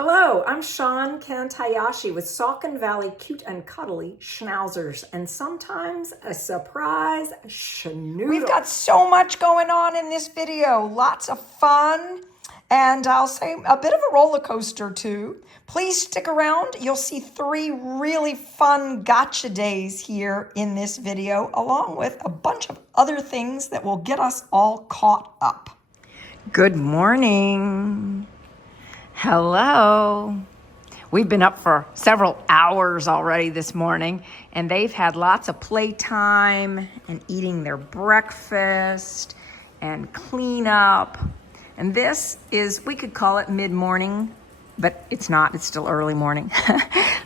Hello, I'm Sean Kantayashi with Saucon Valley Cute and Cuddly Schnauzers, and sometimes a surprise Schnoodle. We've got so much going on in this video, lots of fun, and I'll say a bit of a roller coaster too. Please stick around. You'll see 3 really fun gotcha days here in this video, along with a bunch of other things that will get us all caught up. Good morning. Hello. We've been up for several hours already this morning, and they've had lots of playtime and eating their breakfast and cleanup. And this is, we could call it mid-morning, but it's not, it's still early morning.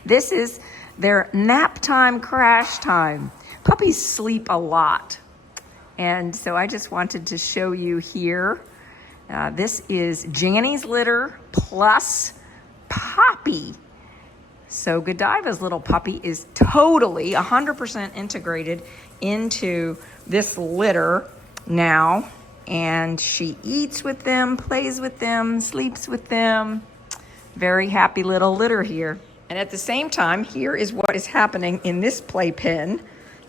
This is their nap time, crash time. Puppies sleep a lot. And so I just wanted to show you here. This is Janny's litter plus Poppy. So Godiva's little puppy is totally 100% integrated into this litter now. And she eats with them, plays with them, sleeps with them. Very happy little litter here. And at the same time, here is what is happening in this playpen.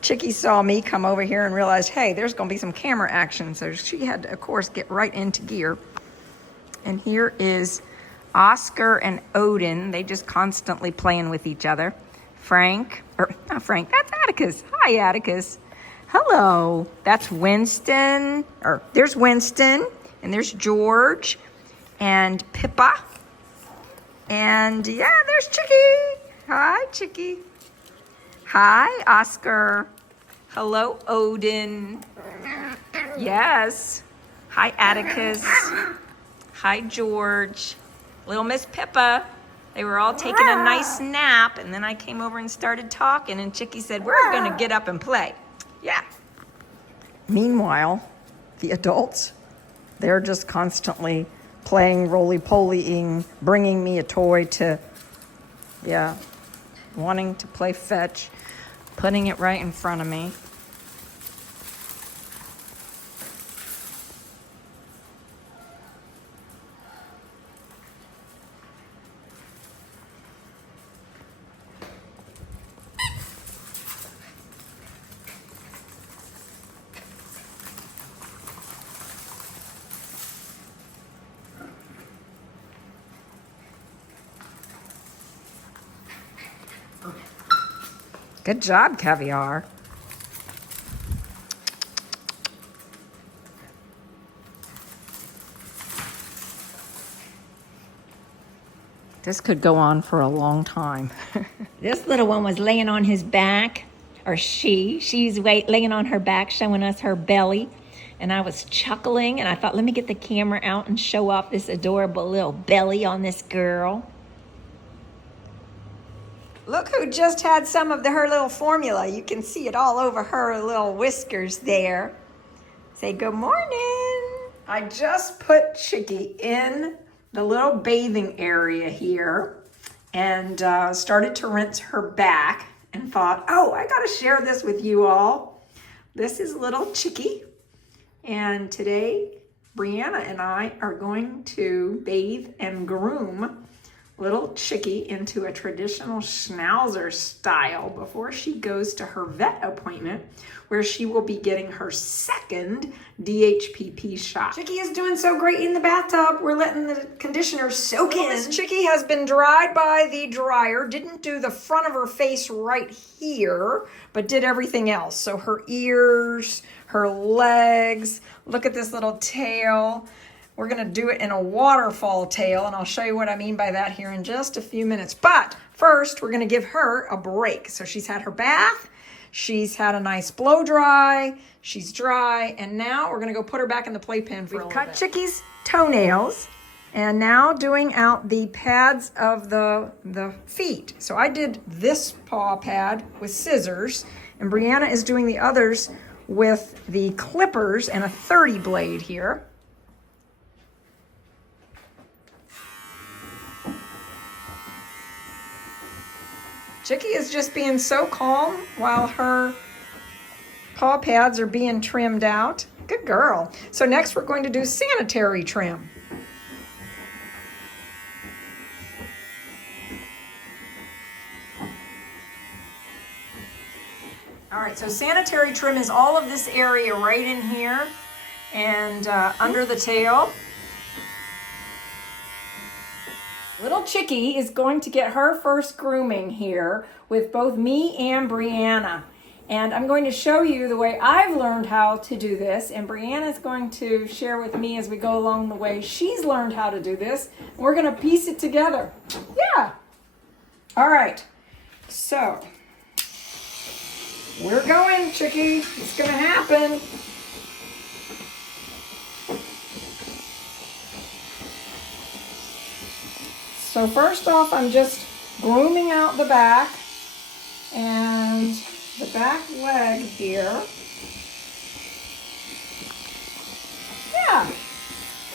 Chicky saw me come over here and realized, hey, there's going to be some camera action. So she had to, of course, get right into gear. And here is Oscar and Odin. They just constantly playing with each other. Frank, or not Frank, that's Atticus. Hi, Atticus. Hello. That's Winston, or there's Winston, and there's George, and Pippa. And yeah, there's Chicky. Hi, Chicky. Hi, Oscar. Hello, Odin. Yes. Hi, Atticus. Hi, George. Little Miss Pippa. They were all taking a nice nap, and then I came over and started talking, and Chicky said, we're going to get up and play. Yeah. Meanwhile, the adults, they're just constantly playing roly-polying, bringing me a toy to, wanting to play fetch, putting it right in front of me. Good job, Caviar. This could go on for a long time. This little one was laying on his back, or she's laying on her back, showing us her belly. And I was chuckling, and I thought, let me get the camera out and show off this adorable little belly on this girl. Look who just had some of her little formula. You can see it all over her little whiskers there. Say good morning. I just put Chicky in the little bathing area here and started to rinse her back and thought, oh, I gotta share this with you all. This is little Chicky, and today Brianna and I are going to bathe and groom little Chicky into a traditional Schnauzer style before she goes to her vet appointment, where she will be getting her second DHPP shot. Chicky is doing so great in the bathtub. We're letting the conditioner soak in. This Chicky has been dried by the dryer, didn't do the front of her face right here, but did everything else. So her ears, her legs, look at this little tail. We're gonna do it in a waterfall tail, and I'll show you what I mean by that here in just a few minutes. But first, we're gonna give her a break. So she's had her bath, she's had a nice blow dry, she's dry, and now we're gonna go put her back in the playpen for a little bit. We've cut Chicky's toenails, and now doing out the pads of the feet. So I did this paw pad with scissors, and Brianna is doing the others with the clippers and a 30 blade here. Chicky is just being so calm while her paw pads are being trimmed out. Good girl. So next we're going to do sanitary trim. All right, so sanitary trim is all of this area right in here and under the tail. Little Chicky is going to get her first grooming here with both me and Brianna. And I'm going to show you the way I've learned how to do this, and Brianna's going to share with me as we go along the way she's learned how to do this. We're going to piece it together. Yeah. All right. So, we're going, Chicky. It's going to happen. So first off, I'm just grooming out the back and the back leg here. Yeah,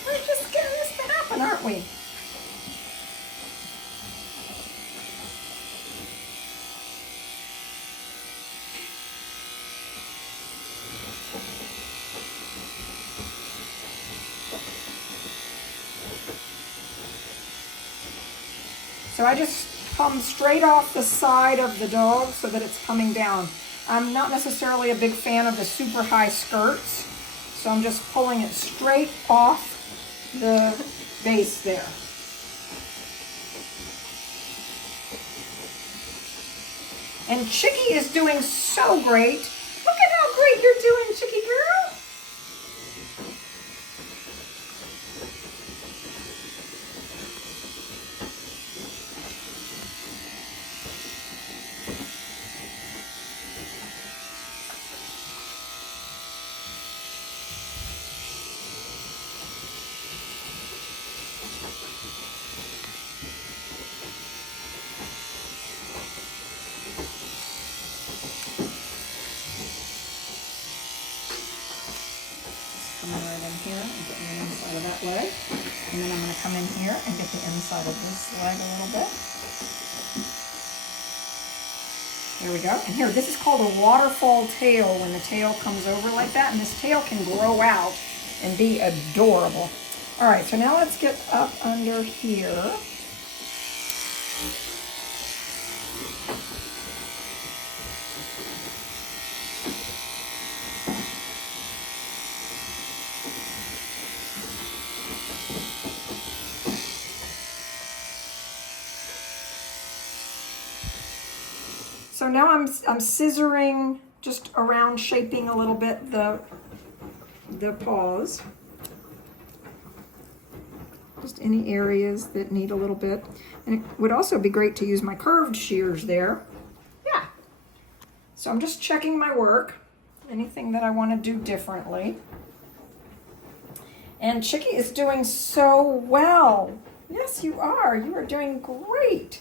we're just getting this to happen, aren't we? So I just come straight off the side of the dog so that it's coming down. I'm not necessarily a big fan of the super high skirts, so I'm just pulling it straight off the base there. And Chicky is doing so great. Look at how great you're doing, Chicky girl. Of that leg, and then I'm going to come in here and get the inside of this leg a little bit. There we go. And here, this is called a waterfall tail when the tail comes over like that, and this tail can grow out and be adorable. All right, so now let's get up under here. So now I'm scissoring just around, shaping a little bit the paws. Just any areas that need a little bit. And it would also be great to use my curved shears there. Yeah. So I'm just checking my work. Anything that I want to do differently. And Chicky is doing so well. Yes, you are. You are doing great.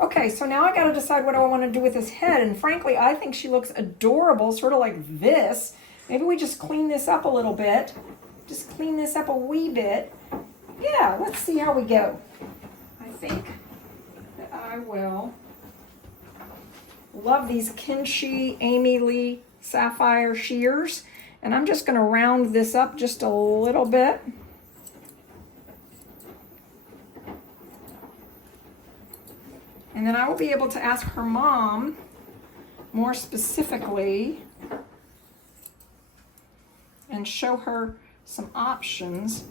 Okay, so now I got to decide what I want to do with his head, and frankly, I think she looks adorable, sort of like this. Maybe we just clean this up a little bit. Just clean this up a wee bit. Yeah, let's see how we go. I think that I will. Love these Kinchi Amy Leigh sapphire shears, and I'm just going to round this up just a little bit. And then I will be able to ask her mom more specifically and show her some options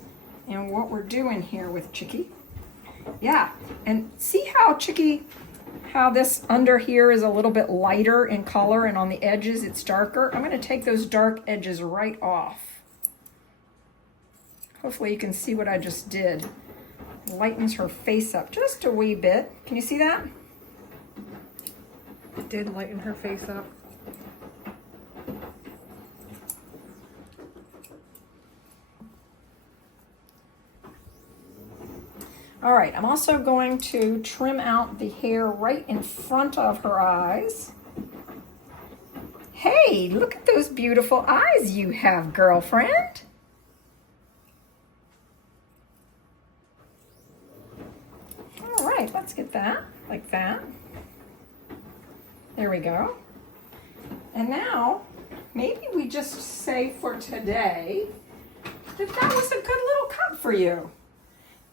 and what we're doing here with Chicky. Yeah, and see how Chicky, how this under here is a little bit lighter in color and on the edges it's darker. I'm going to take those dark edges right off. Hopefully you can see what I just did. Lightens her face up just a wee bit. Can you see that? It did lighten her face up. All right, I'm also going to trim out the hair right in front of her eyes. Hey, look at those beautiful eyes you have, girlfriend. All right, let's get that, like that. There we go. And now, maybe we just say for today that that was a good little cut for you.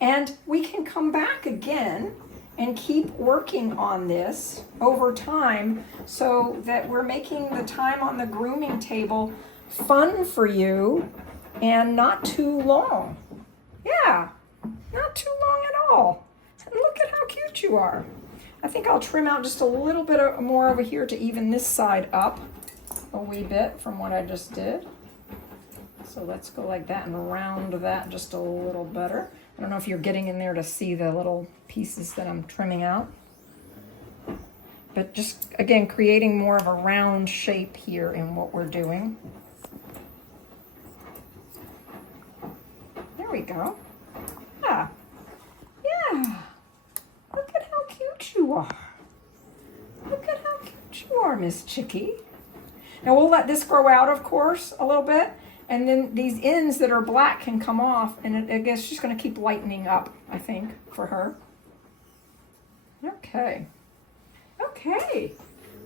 And we can come back again and keep working on this over time so that we're making the time on the grooming table fun for you and not too long. Yeah, not too long at all. And look at how cute you are. I think I'll trim out just a little bit more over here to even this side up a wee bit from what I just did. So let's go like that and round that just a little better. I don't know if you're getting in there to see the little pieces that I'm trimming out. But just, again, creating more of a round shape here in what we're doing. There we go. Yeah. Yeah. Look at how cute you are. Look at how cute you are, Miss Chicky. Now we'll let this grow out, of course, a little bit. And then these ends that are black can come off, and I guess she's going to keep lightening up, I think, for her. Okay. Okay.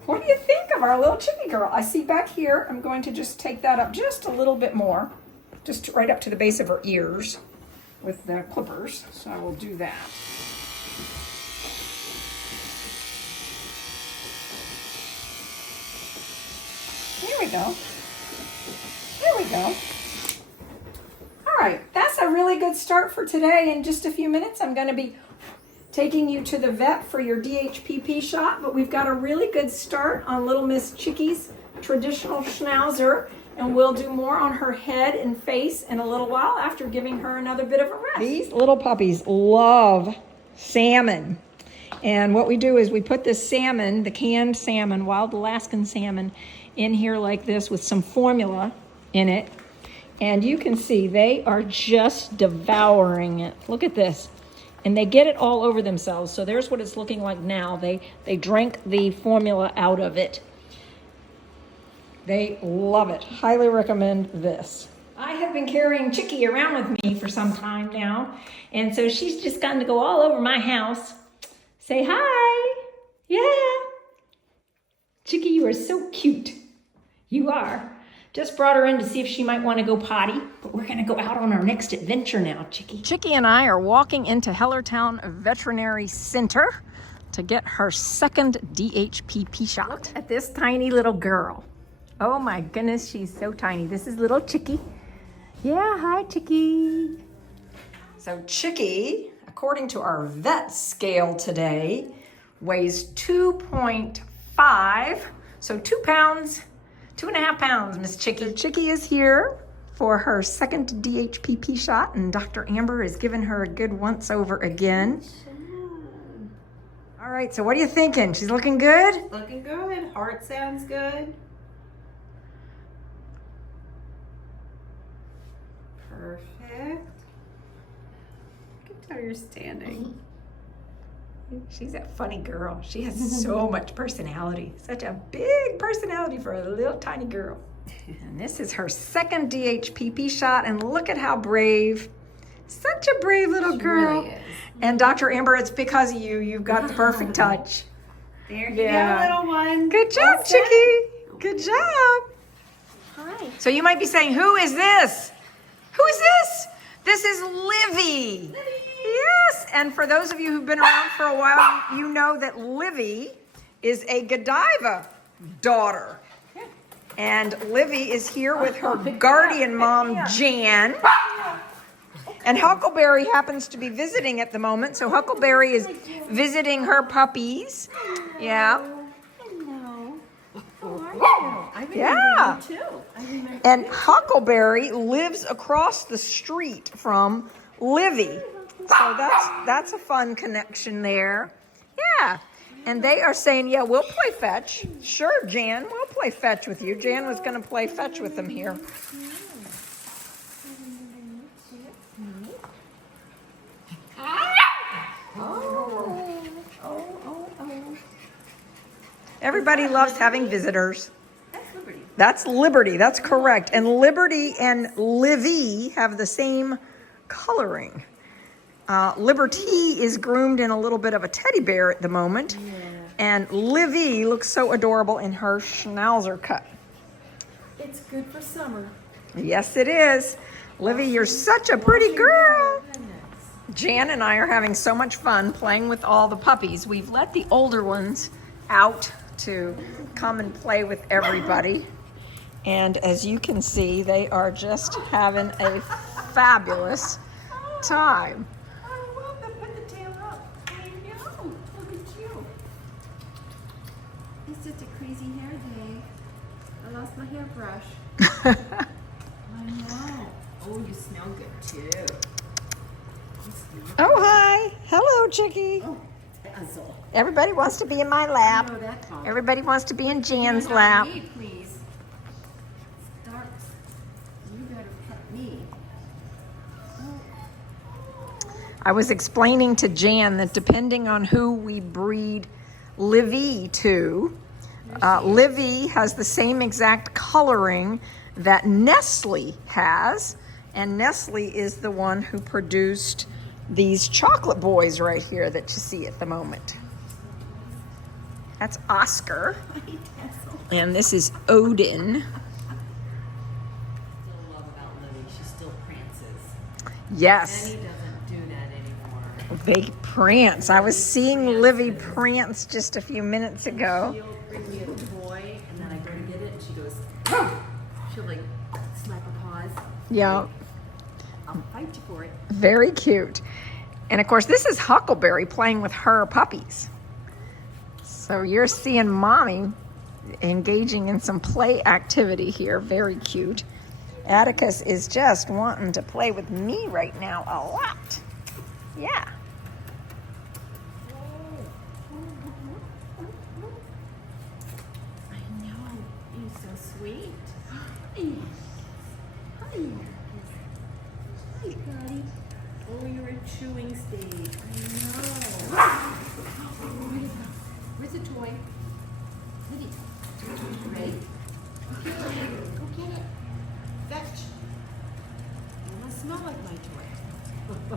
What do you think of our little chicky girl? I see back here, I'm going to just take that up just a little bit more, just right up to the base of her ears with the clippers. So I will do that. There we go. There we go. All right, that's a really good start for today. In just a few minutes, I'm going to be taking you to the vet for your DHPP shot, but we've got a really good start on little Miss Chicky's Traditional Schnauzer, and we'll do more on her head and face in a little while after giving her another bit of a rest. These little puppies love salmon. And what we do is we put this salmon, the canned salmon, wild Alaskan salmon, in here like this with some formula in it, and you can see they are just devouring it. Look at this, and they get it all over themselves. So there's what it's looking like now. They drank the formula out of it. They love it. Highly recommend this. I have been carrying Chicky around with me for some time now, and so she's just gotten to go all over my house. Say hi. Yeah. Chicky, you are so cute. You are. Just brought her in to see if she might want to go potty, but we're going to go out on our next adventure now, Chicky. Chicky and I are walking into Hellertown Veterinary Center to get her second DHPP shot. Look at this tiny little girl. Oh my goodness, she's so tiny. This is little Chicky. Yeah, hi, Chicky. So Chicky, according to our vet scale today, weighs 2.5, so 2 pounds. 2.5 pounds, Miss Chicky. Chicky is here for her second DHPP shot, and Dr. Amber has given her a good once over again. All right, so what are you thinking? She's looking good? Looking good. Heart sounds good. Perfect. I can tell you're standing. She's a funny girl. She has so much personality. Such a big personality for a little tiny girl. And this is her second DHPP shot, and look at how brave. Such a brave little girl. Really is. And Dr. Amber, it's because of you. You've got the perfect touch. There you go, little one. Good job, All set? Chicky. Good job. Hi. So you might be saying, who is this? Who is this? This is Livy. Yes, and for those of you who've been around for a while, you know that Livy is a Godiva daughter. And Livy is here with her guardian mom, Jan. And Huckleberry happens to be visiting at the moment, so Huckleberry is visiting her puppies. Yeah. Hello. How are you? I remember Yeah. you too. I remember. And Huckleberry lives across the street from Livy. So that's a fun connection there. Yeah. And they are saying, yeah, we'll play fetch. Sure, Jan, we'll play fetch with you. Jan was going to play fetch with them here. Everybody loves having visitors. That's Liberty. That's Liberty. That's correct. And Liberty and Livy have the same coloring. Liberty is groomed in a little bit of a teddy bear at the moment. Yeah. And Livy looks so adorable in her Schnauzer cut. It's good for summer. Yes, it is. Livy, you're such a pretty girl. Goodness. Jan and I are having so much fun playing with all the puppies. We've let the older ones out to come and play with everybody. And as you can see, they are just having a fabulous time. I love that. Put the tail up. I know. Look at you. It's just a crazy hair day. I lost my hairbrush. I know. Oh, you smell good too. Oh, hi. Hello, Chicky. Oh, Basil. Everybody wants to be in my I lap. know that part. Everybody wants to be in Jan's Not lap. me, please. Starks. You better pet me. I was explaining to Jan that depending on who we breed Livy to, Livy has the same exact coloring that Nestle has, and Nestle is the one who produced these chocolate boys right here that you see at the moment. That's Oscar, and this is Odin. Still love about Lily, she still prances. Yes, Penny doesn't do that anymore. they prance. I was seeing Livy prance just a few minutes ago. She'll bring me a toy, and then I go to get it, and she goes, she'll like slap her paws. Yeah. I'll fight you for it. Very cute. And of course, this is Huckleberry playing with her puppies. So you're seeing Mommy engaging in some play activity here. Very cute. Atticus is just wanting to play with me right now a lot. Yeah. I know. You're so sweet. Hi. Hi. Hi, Daddy. Oh, you're in chewing stage. I know. Where's the toy? Liddy. Ready? Go get it. Fetch. It must smell like my toy. Oh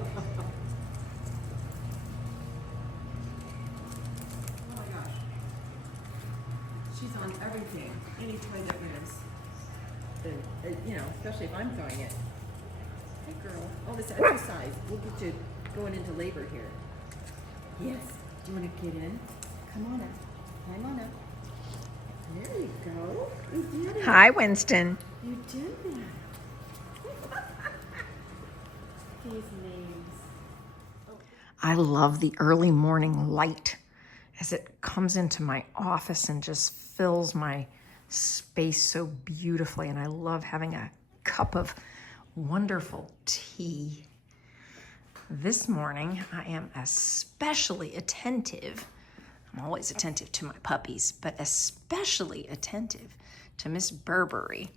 my gosh. She's on everything. Any toy that moves. Especially if I'm throwing it. Hey girl. Oh, this exercise. We'll get you going into labor here. Yes. Do you want to get in? Come on up. Climb on up. There you go. You did it. Hi, Winston. You did that. These names. I love the early morning light as it comes into my office and just fills my space so beautifully. And I love having a cup of wonderful tea. This morning, I am especially attentive. I'm always attentive to my puppies, but especially attentive to Miss Burberry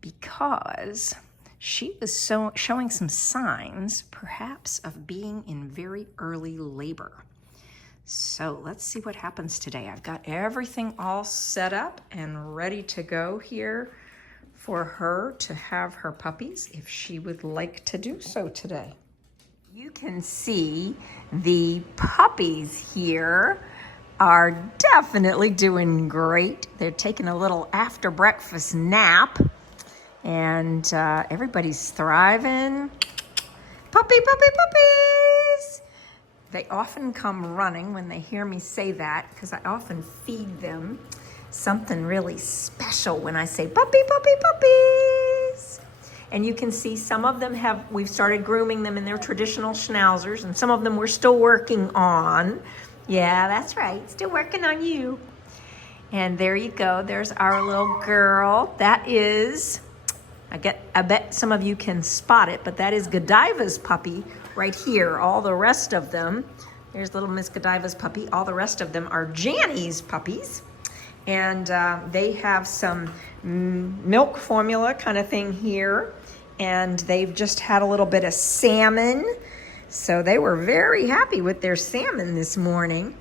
because she was showing some signs, perhaps, of being in very early labor. So let's see what happens today. I've got everything all set up and ready to go here for her to have her puppies if she would like to do so today. You can see the puppies here are definitely doing great. They're taking a little after breakfast nap and everybody's thriving. Puppy, puppy, puppies! They often come running when they hear me say that because I often feed them something really special when I say puppy, puppy, puppies. And you can see some of them we've started grooming them in their traditional Schnauzers, and some of them we're still working on. Yeah, that's right, still working on you. And there you go, there's our little girl. That is, I bet some of you can spot it, but that is Godiva's puppy right here. All the rest of them, there's little Miss Godiva's puppy. All the rest of them are Janny's puppies. And they have some milk formula kind of thing here. And they've just had a little bit of salmon. So they were very happy with their salmon this morning.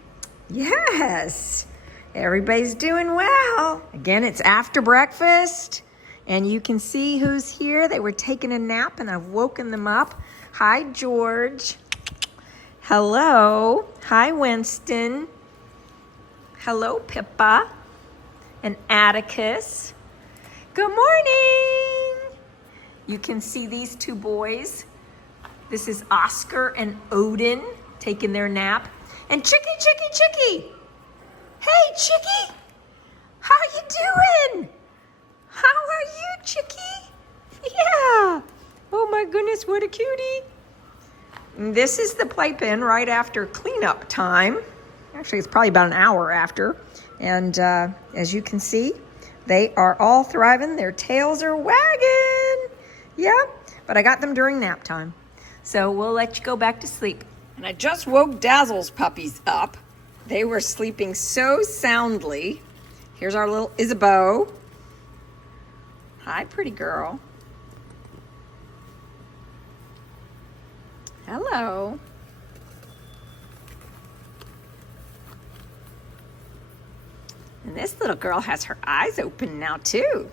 Yes, everybody's doing well. Again, it's after breakfast. And you can see who's here. They were taking a nap and I've woken them up. Hi, George. Hello. Hi, Winston. Hello, Pippa. And Atticus. Good morning. You can see these two boys This is Oscar and Odin taking their nap. And Chicky, Chicky, Chicky. Hey, Chicky. How you doing? How are you, Chicky? Yeah. Oh my goodness, what a cutie. And this is the playpen right after cleanup time. Actually, it's probably about an hour after. And as you can see, they are all thriving. Their tails are wagging. Yep, but I got them during nap time. So we'll let you go back to sleep. And I just woke Dazzle's puppies up. They were sleeping so soundly. Here's our little Isabeau. Hi, pretty girl. Hello. And this little girl has her eyes open now too.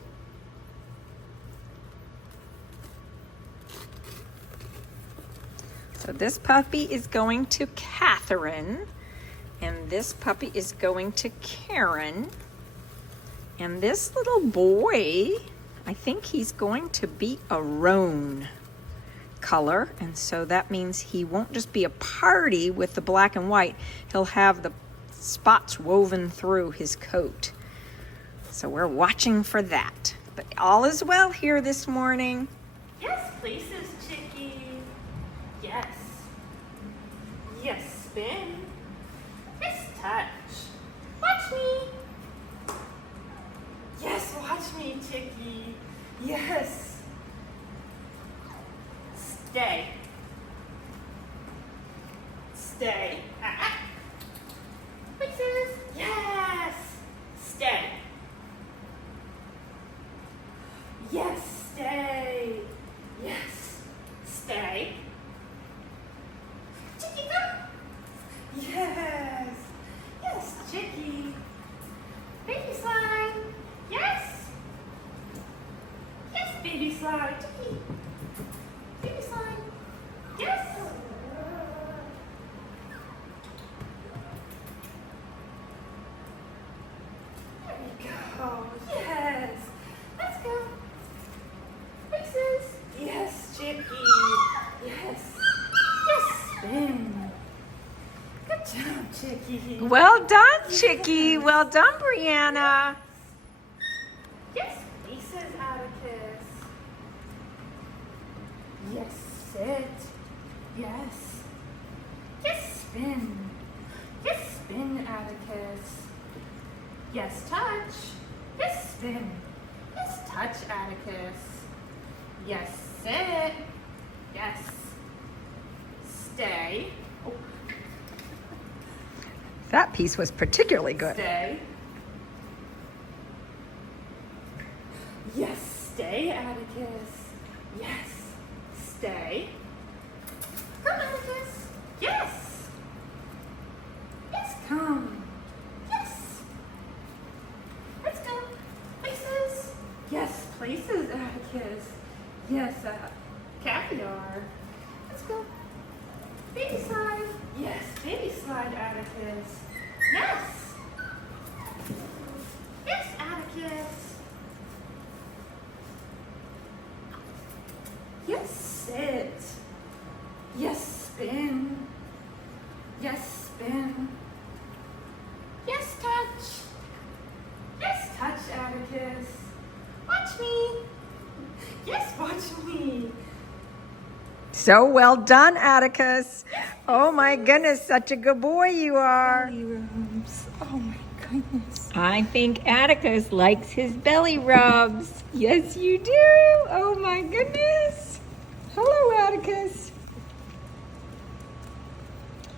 So this puppy is going to Catherine, and this puppy is going to Karen. And this little boy, I think he's going to be a roan color, and so that means he won't just be a party with the black and white. He'll have the spots woven through his coat. So we're watching for that. But all is well here this morning. Yes, places, Chicky. Yes. Yes, spin. Yes, touch. Watch me. Yes, watch me, Chicky. Yes. Stay. Stay. Places. Yes. Stay. Yes, stay. Yes, stay. Chicky, go. Yes. Yes, Chicky. Baby slide. Yes. Yes, baby slide. Chicky. Baby slide. Yes. There we go. Yes. Let's go. Faces. Yes, Chicky. Yes. Yes, spin. Good job, Chicky. Well done, Chicky. Well done, Brianna. Yes, faces, Atticus. Yes, sit. Yes. Yes, spin. Yes, spin, Atticus. Yes, touch. Yes, spin. Yes, touch, Atticus. Yes, sit. Yes. Stay. Oh, That piece was particularly good. stay. Yes, stay, Atticus. Yes, stay. Come, Atticus. Yes. Yes, come. Yes. Let's go. Places. Yes, places, Atticus. Yes, caviar. Let's go. Baby slide. Yes, baby slide, Atticus. Yes. Yes, Atticus. Yes, sit. Yes, spin. Yes, spin. Yes, touch. Yes, touch, Atticus. Watch me. Yes, watch me. So well done, Atticus. Oh my goodness, such a good boy you are. Oh my goodness. I think Atticus likes his belly rubs. Yes, you do. Oh my goodness. Hello, Atticus.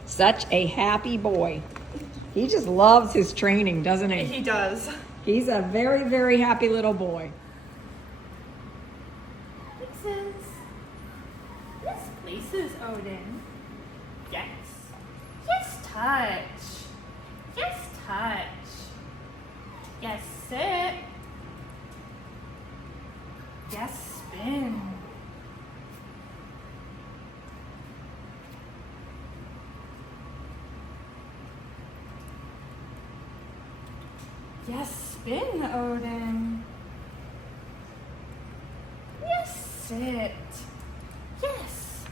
Such a happy boy. He just loves his training, doesn't he? He does. He's a very, very happy little boy. Places. Yes, places, Odin. Yes. Yes, touch. Yes, touch. Yes, sit. Yes, spin. Yes, spin, Odin. Yes, sit. Yes.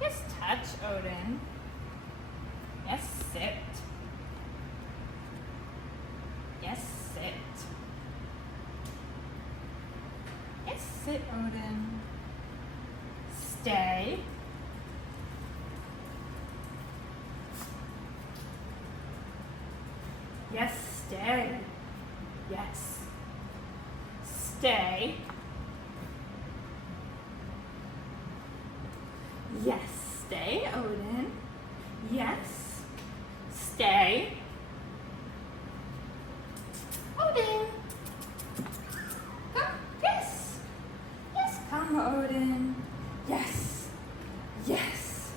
Yes, touch, Odin. Yes, sit. Yes, sit. Yes, sit, Odin. Stay. Yes, stay. Yes. Stay. Yes, stay, Odin. Yes. Stay. Odin. Come. Yes. Yes, come, Odin. Yes. Yes.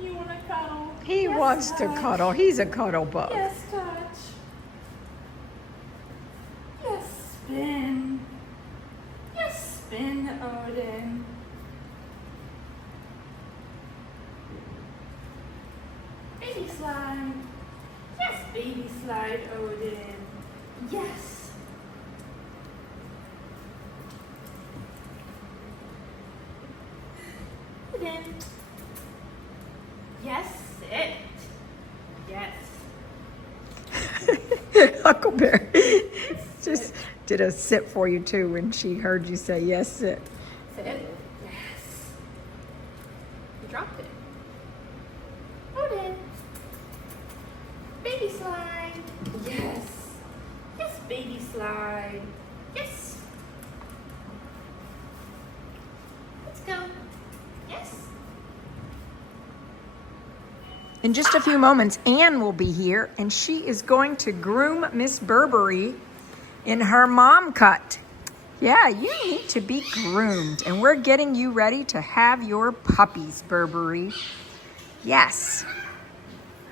You want to cuddle? He Yes, wants to touch. cuddle. He's a cuddle bug. Yes, touch. Yes, spin. Yes, spin, Odin. Baby slide. Yes, baby slide, Odin. Yes. Odin. Yes, sit. Yes. Huckleberry just did a sit for you too when she heard you say yes, sit. Sit. Yes. You dropped it. Odin. Baby slide. Yes. Yes, baby slide. Yes. Let's go. Yes. In just a few moments, Anne will be here, and she is going to groom Miss Burberry in her mom cut. Yeah, you need to be groomed, and we're getting you ready to have your puppies, Burberry. Yes.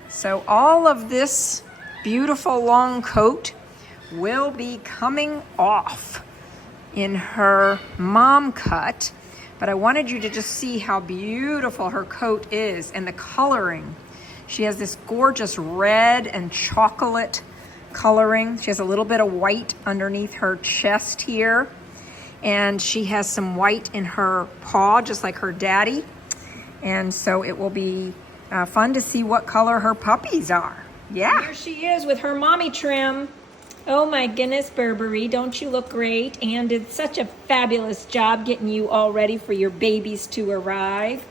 So all of this beautiful long coat will be coming off in her mom cut, but I wanted you to just see how beautiful her coat is and the coloring. She has this gorgeous red and chocolate coloring. She has a little bit of white underneath her chest here. And she has some white in her paw, just like her daddy. And so it will be fun to see what color her puppies are. Yeah. Here she is with her mommy trim. Oh my goodness, Burberry, don't you look great? Anne did such a fabulous job getting you all ready for your babies to arrive.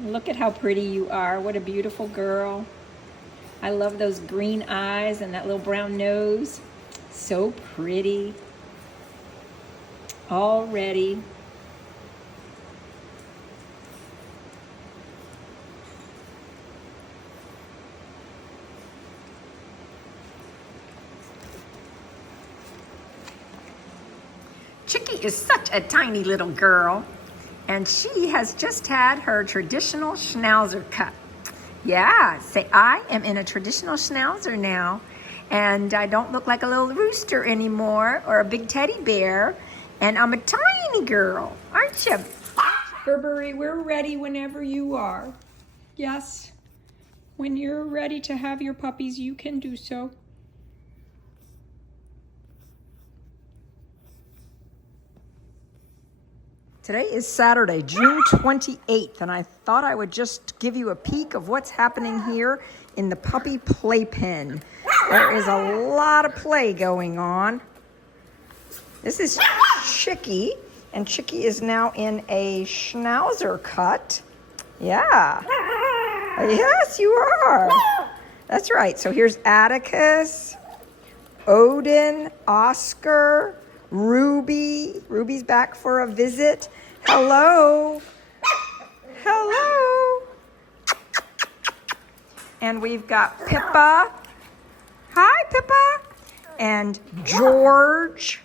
Look at how pretty you are. What a beautiful girl. I love those green eyes and that little brown nose. So pretty. All ready. Chicky is such a tiny little girl, and she has just had her traditional Schnauzer cut. Yeah, say, I am in a traditional Schnauzer now, and I don't look like a little rooster anymore or a big teddy bear, and I'm a tiny girl, aren't you? Burberry, we're ready whenever you are. Yes, when you're ready to have your puppies, you can do so. Today is Saturday, June 28th, and I thought I would just give you a peek of what's happening here in the puppy playpen. There is a lot of play going on. This is Chicky, and Chicky is now in a Schnauzer cut. Yeah. Yes, you are. That's right. So here's Atticus, Odin, Oscar, Ruby. Ruby's back for a visit. Hello. Hello. And we've got Pippa. Hi, Pippa. And George.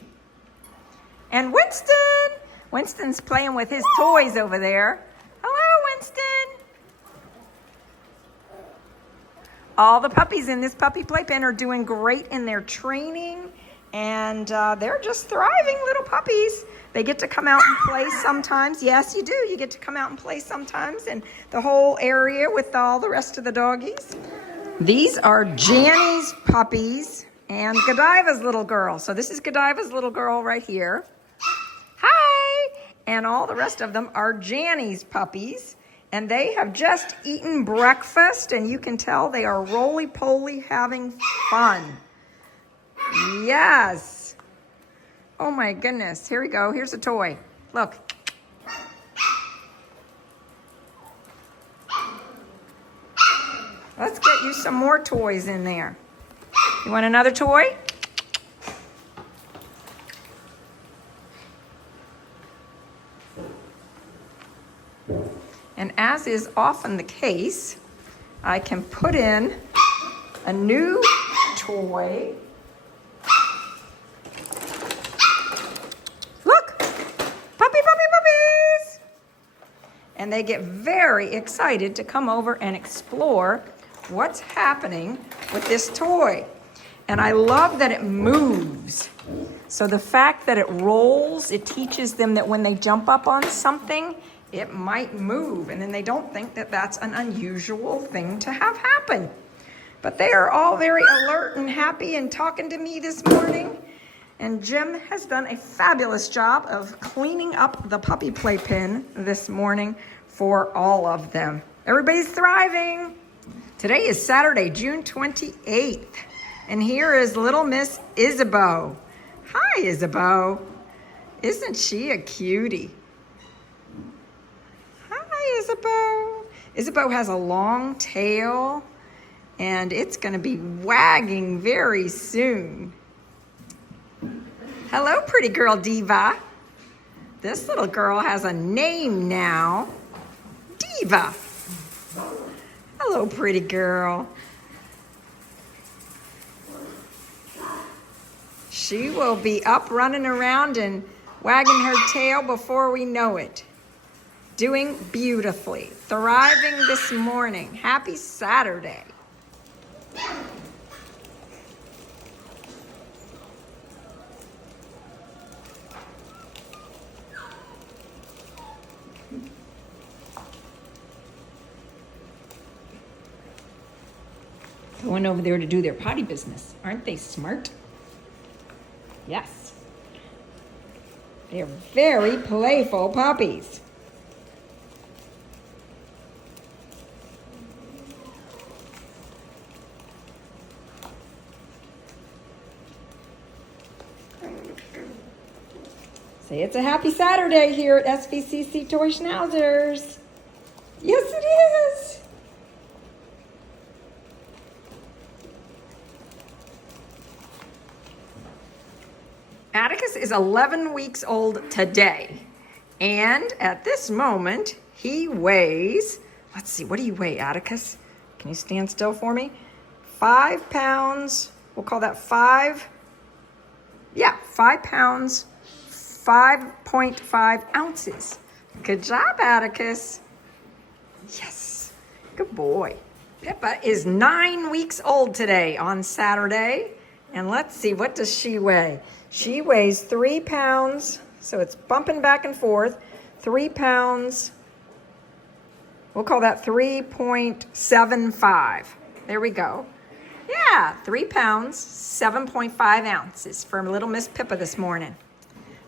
And Winston. Winston's playing with his toys over there. Hello, Winston. All the puppies in this puppy playpen are doing great in their training. And they're just thriving little puppies. They get to come out and play sometimes. Yes, you do. You get to come out and play sometimes in the whole area with all the rest of the doggies. These are Janny's puppies. and Godiva's little girl. So this is Godiva's little girl right here. Hi! And all the rest of them are Janny's puppies. And they have just eaten breakfast, and you can tell they are roly-poly having fun. Yes. Oh my goodness. Here we go. Here's a toy. Look. Let's get you some more toys in there. You want another toy? And as is often the case, I can put in a new toy. Look, puppies! And they get very excited to come over and explore what's happening with this toy. And I love that it moves. So the fact that it rolls, it teaches them that when they jump up on something, it might move, and then they don't think that that's an unusual thing to have happen. But they are all very alert and happy and talking to me this morning. And Jim has done a fabulous job of cleaning up the puppy playpen this morning for all of them. Everybody's thriving. Today is Saturday, June 28th. And here is little Miss Isabeau. Hi, Isabeau. Isn't she a cutie? Isabeau. Isabeau has a long tail, and it's going to be wagging very soon. Hello, pretty girl Diva. This little girl has a name now. Diva. Hello, pretty girl. She will be up running around and wagging her tail before we know it. Doing beautifully, thriving this morning. Happy Saturday. Going over there to do their potty business. Aren't they smart? Yes. They're very playful puppies. Say it's a happy Saturday here at SVCC Toy Schnauzers. Yes, it is. Atticus is 11 weeks old today. And at this moment, he weighs, let's see, what do you weigh, Atticus? Can you stand still for me? 5 pounds, we'll call that 5 pounds. 5.5 ounces. Good job, Atticus. Yes, good boy. Pippa is 9 weeks old today on Saturday. And let's see, what does she weigh? She weighs 3 pounds, so it's bumping back and forth. 3 pounds, we'll call that 3.75. There we go. Yeah, 3 pounds, 7.5 ounces for little Miss Pippa this morning.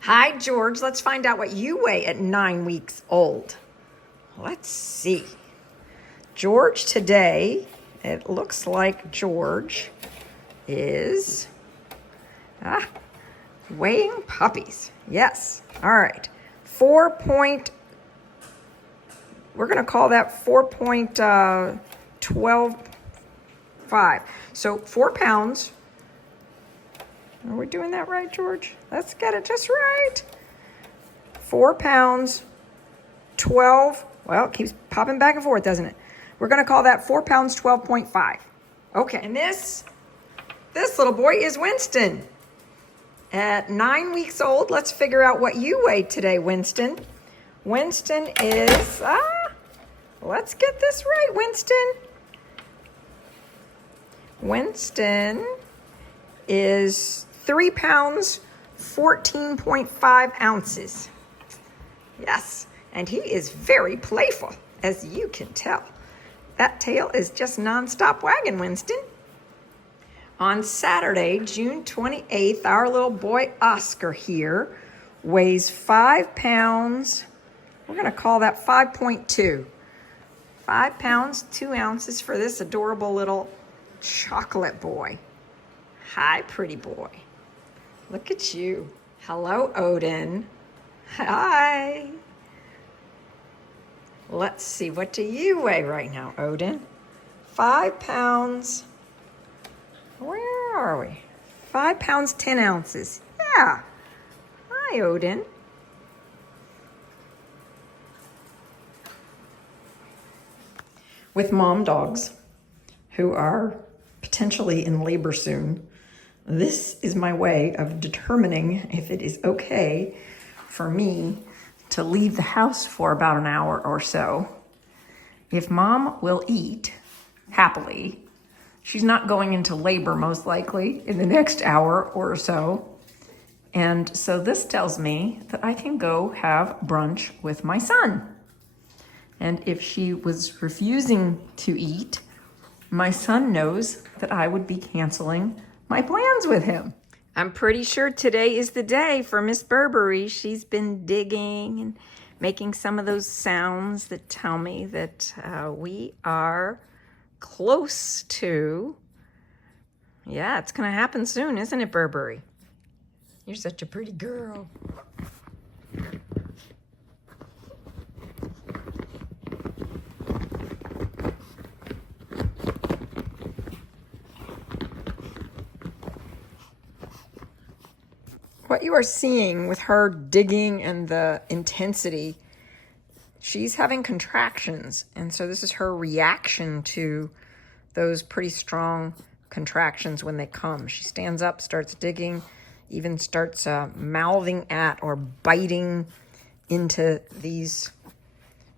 Hi, George. Let's find out what you weigh at 9 weeks old. Let's see. George today, it looks like George is weighing puppies. Yes. All right. We're going to call that 4.125. So 4 pounds. Are we doing that right, George? Let's get it just right. 4 pounds, 12. Well, it keeps popping back and forth, doesn't it? We're going to call that 4 pounds, 12.5. Okay, and this little boy is Winston. At 9 weeks old, let's figure out what you weigh today, Winston. Winston is, let's get this right, Winston. Winston is 3 pounds, 14.5 ounces. Yes, and he is very playful, as you can tell. That tail is just nonstop wagging, Winston. On Saturday, June 28th, our little boy Oscar here weighs 5 pounds. We're going to call that 5.2. 5 pounds, 2 ounces for this adorable little chocolate boy. Hi, pretty boy. Look at you. Hello, Odin. Hi. Let's see, what do you weigh right now, Odin? 5 pounds. Where are we? 5 pounds, 10 ounces. Yeah. Hi, Odin. With mom dogs who are potentially in labor soon, this is my way of determining if it is okay for me to leave the house for about an hour or so. If mom will eat happily, she's not going into labor most likely in the next hour or so. And so this tells me that I can go have brunch with my son. And if she was refusing to eat, my son knows that I would be canceling my plans with him. I'm pretty sure today is the day for Miss Burberry. She's been digging and making some of those sounds that tell me that we are close to, yeah, it's gonna happen soon, isn't it, Burberry? You're such a pretty girl. What you are seeing with her digging and the intensity, she's having contractions. And so this is her reaction to those pretty strong contractions when they come. She stands up, starts digging, even starts mouthing at or biting into these.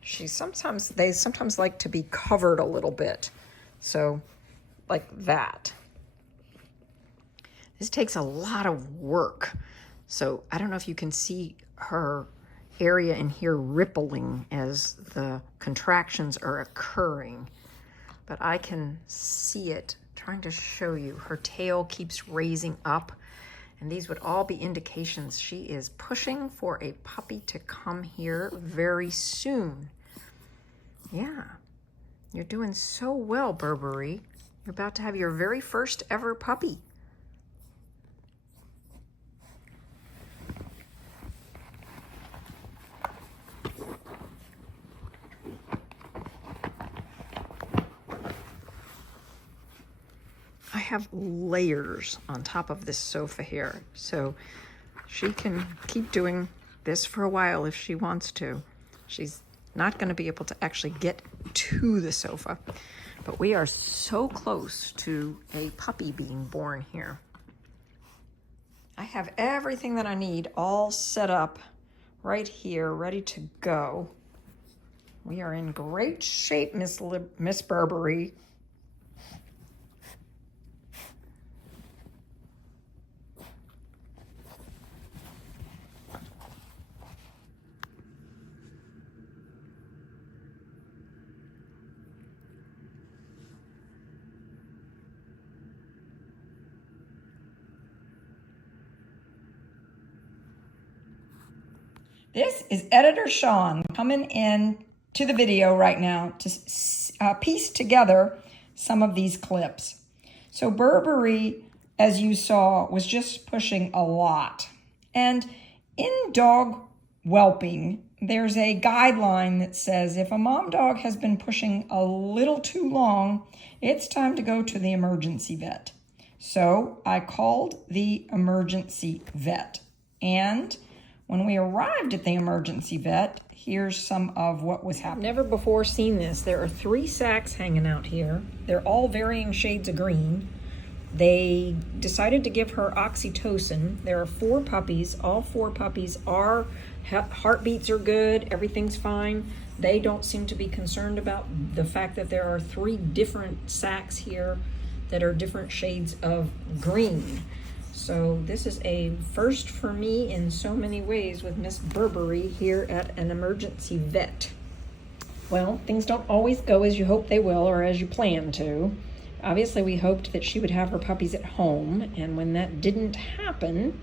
They sometimes like to be covered a little bit. So like that. This takes a lot of work. So I don't know if you can see her area in here rippling as the contractions are occurring, but I can see it. Trying to show you, her tail keeps raising up, and these would all be indications she is pushing for a puppy to come here very soon. Yeah, you're doing so well, Burberry. You're about to have your very first ever puppy. I have layers on top of this sofa here, so she can keep doing this for a while if she wants to. She's not going to be able to actually get to the sofa, but we are so close to a puppy being born here. I have everything that I need all set up right here, ready to go. We are in great shape, Miss Burberry. This is Editor Sean coming in to the video right now to piece together some of these clips. So Burberry, as you saw, was just pushing a lot. And in dog whelping, there's a guideline that says if a mom dog has been pushing a little too long, it's time to go to the emergency vet. So I called the emergency vet, and when we arrived at the emergency vet, here's some of what was happening. Never before seen this. There are 3 sacks hanging out here. They're all varying shades of green. They decided to give her oxytocin. There are 4 puppies. All 4 puppies are, heartbeats are good, everything's fine. They don't seem to be concerned about the fact that there are 3 different sacks here that are different shades of green. So this is a first for me in so many ways with Miss Burberry here at an emergency vet. Well, things don't always go as you hope they will or as you plan to. Obviously, we hoped that she would have her puppies at home, and when that didn't happen,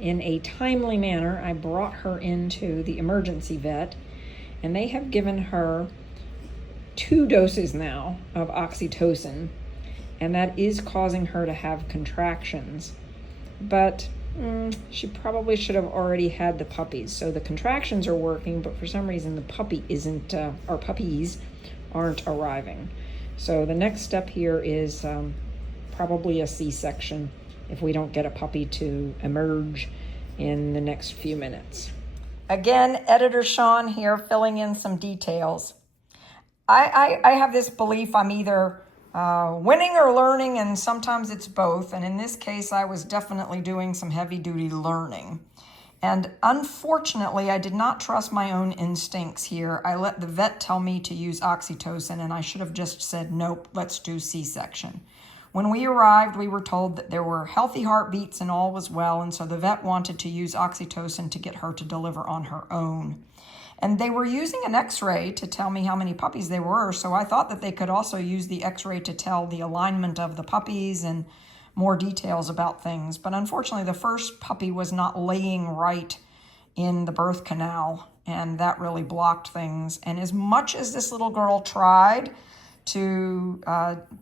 in a timely manner, I brought her into the emergency vet, and they have given her 2 doses now of oxytocin, and that is causing her to have contractions. But she probably should have already had the puppies. So the contractions are working, but for some reason the puppy isn't, or puppies aren't arriving. So the next step here is probably a C-section if we don't get a puppy to emerge in the next few minutes. Again, Editor Sean here filling in some details. I have this belief I'm either winning or learning, and sometimes it's both. And in this case, I was definitely doing some heavy-duty learning. And unfortunately, I did not trust my own instincts here. I let the vet tell me to use oxytocin, and I should have just said, nope, let's do C-section. When we arrived, we were told that there were healthy heartbeats and all was well, and so the vet wanted to use oxytocin to get her to deliver on her own. And they were using an x-ray to tell me how many puppies there were, so I thought that they could also use the x-ray to tell the alignment of the puppies and more details about things. But unfortunately, the first puppy was not laying right in the birth canal, and that really blocked things. And as much as this little girl tried to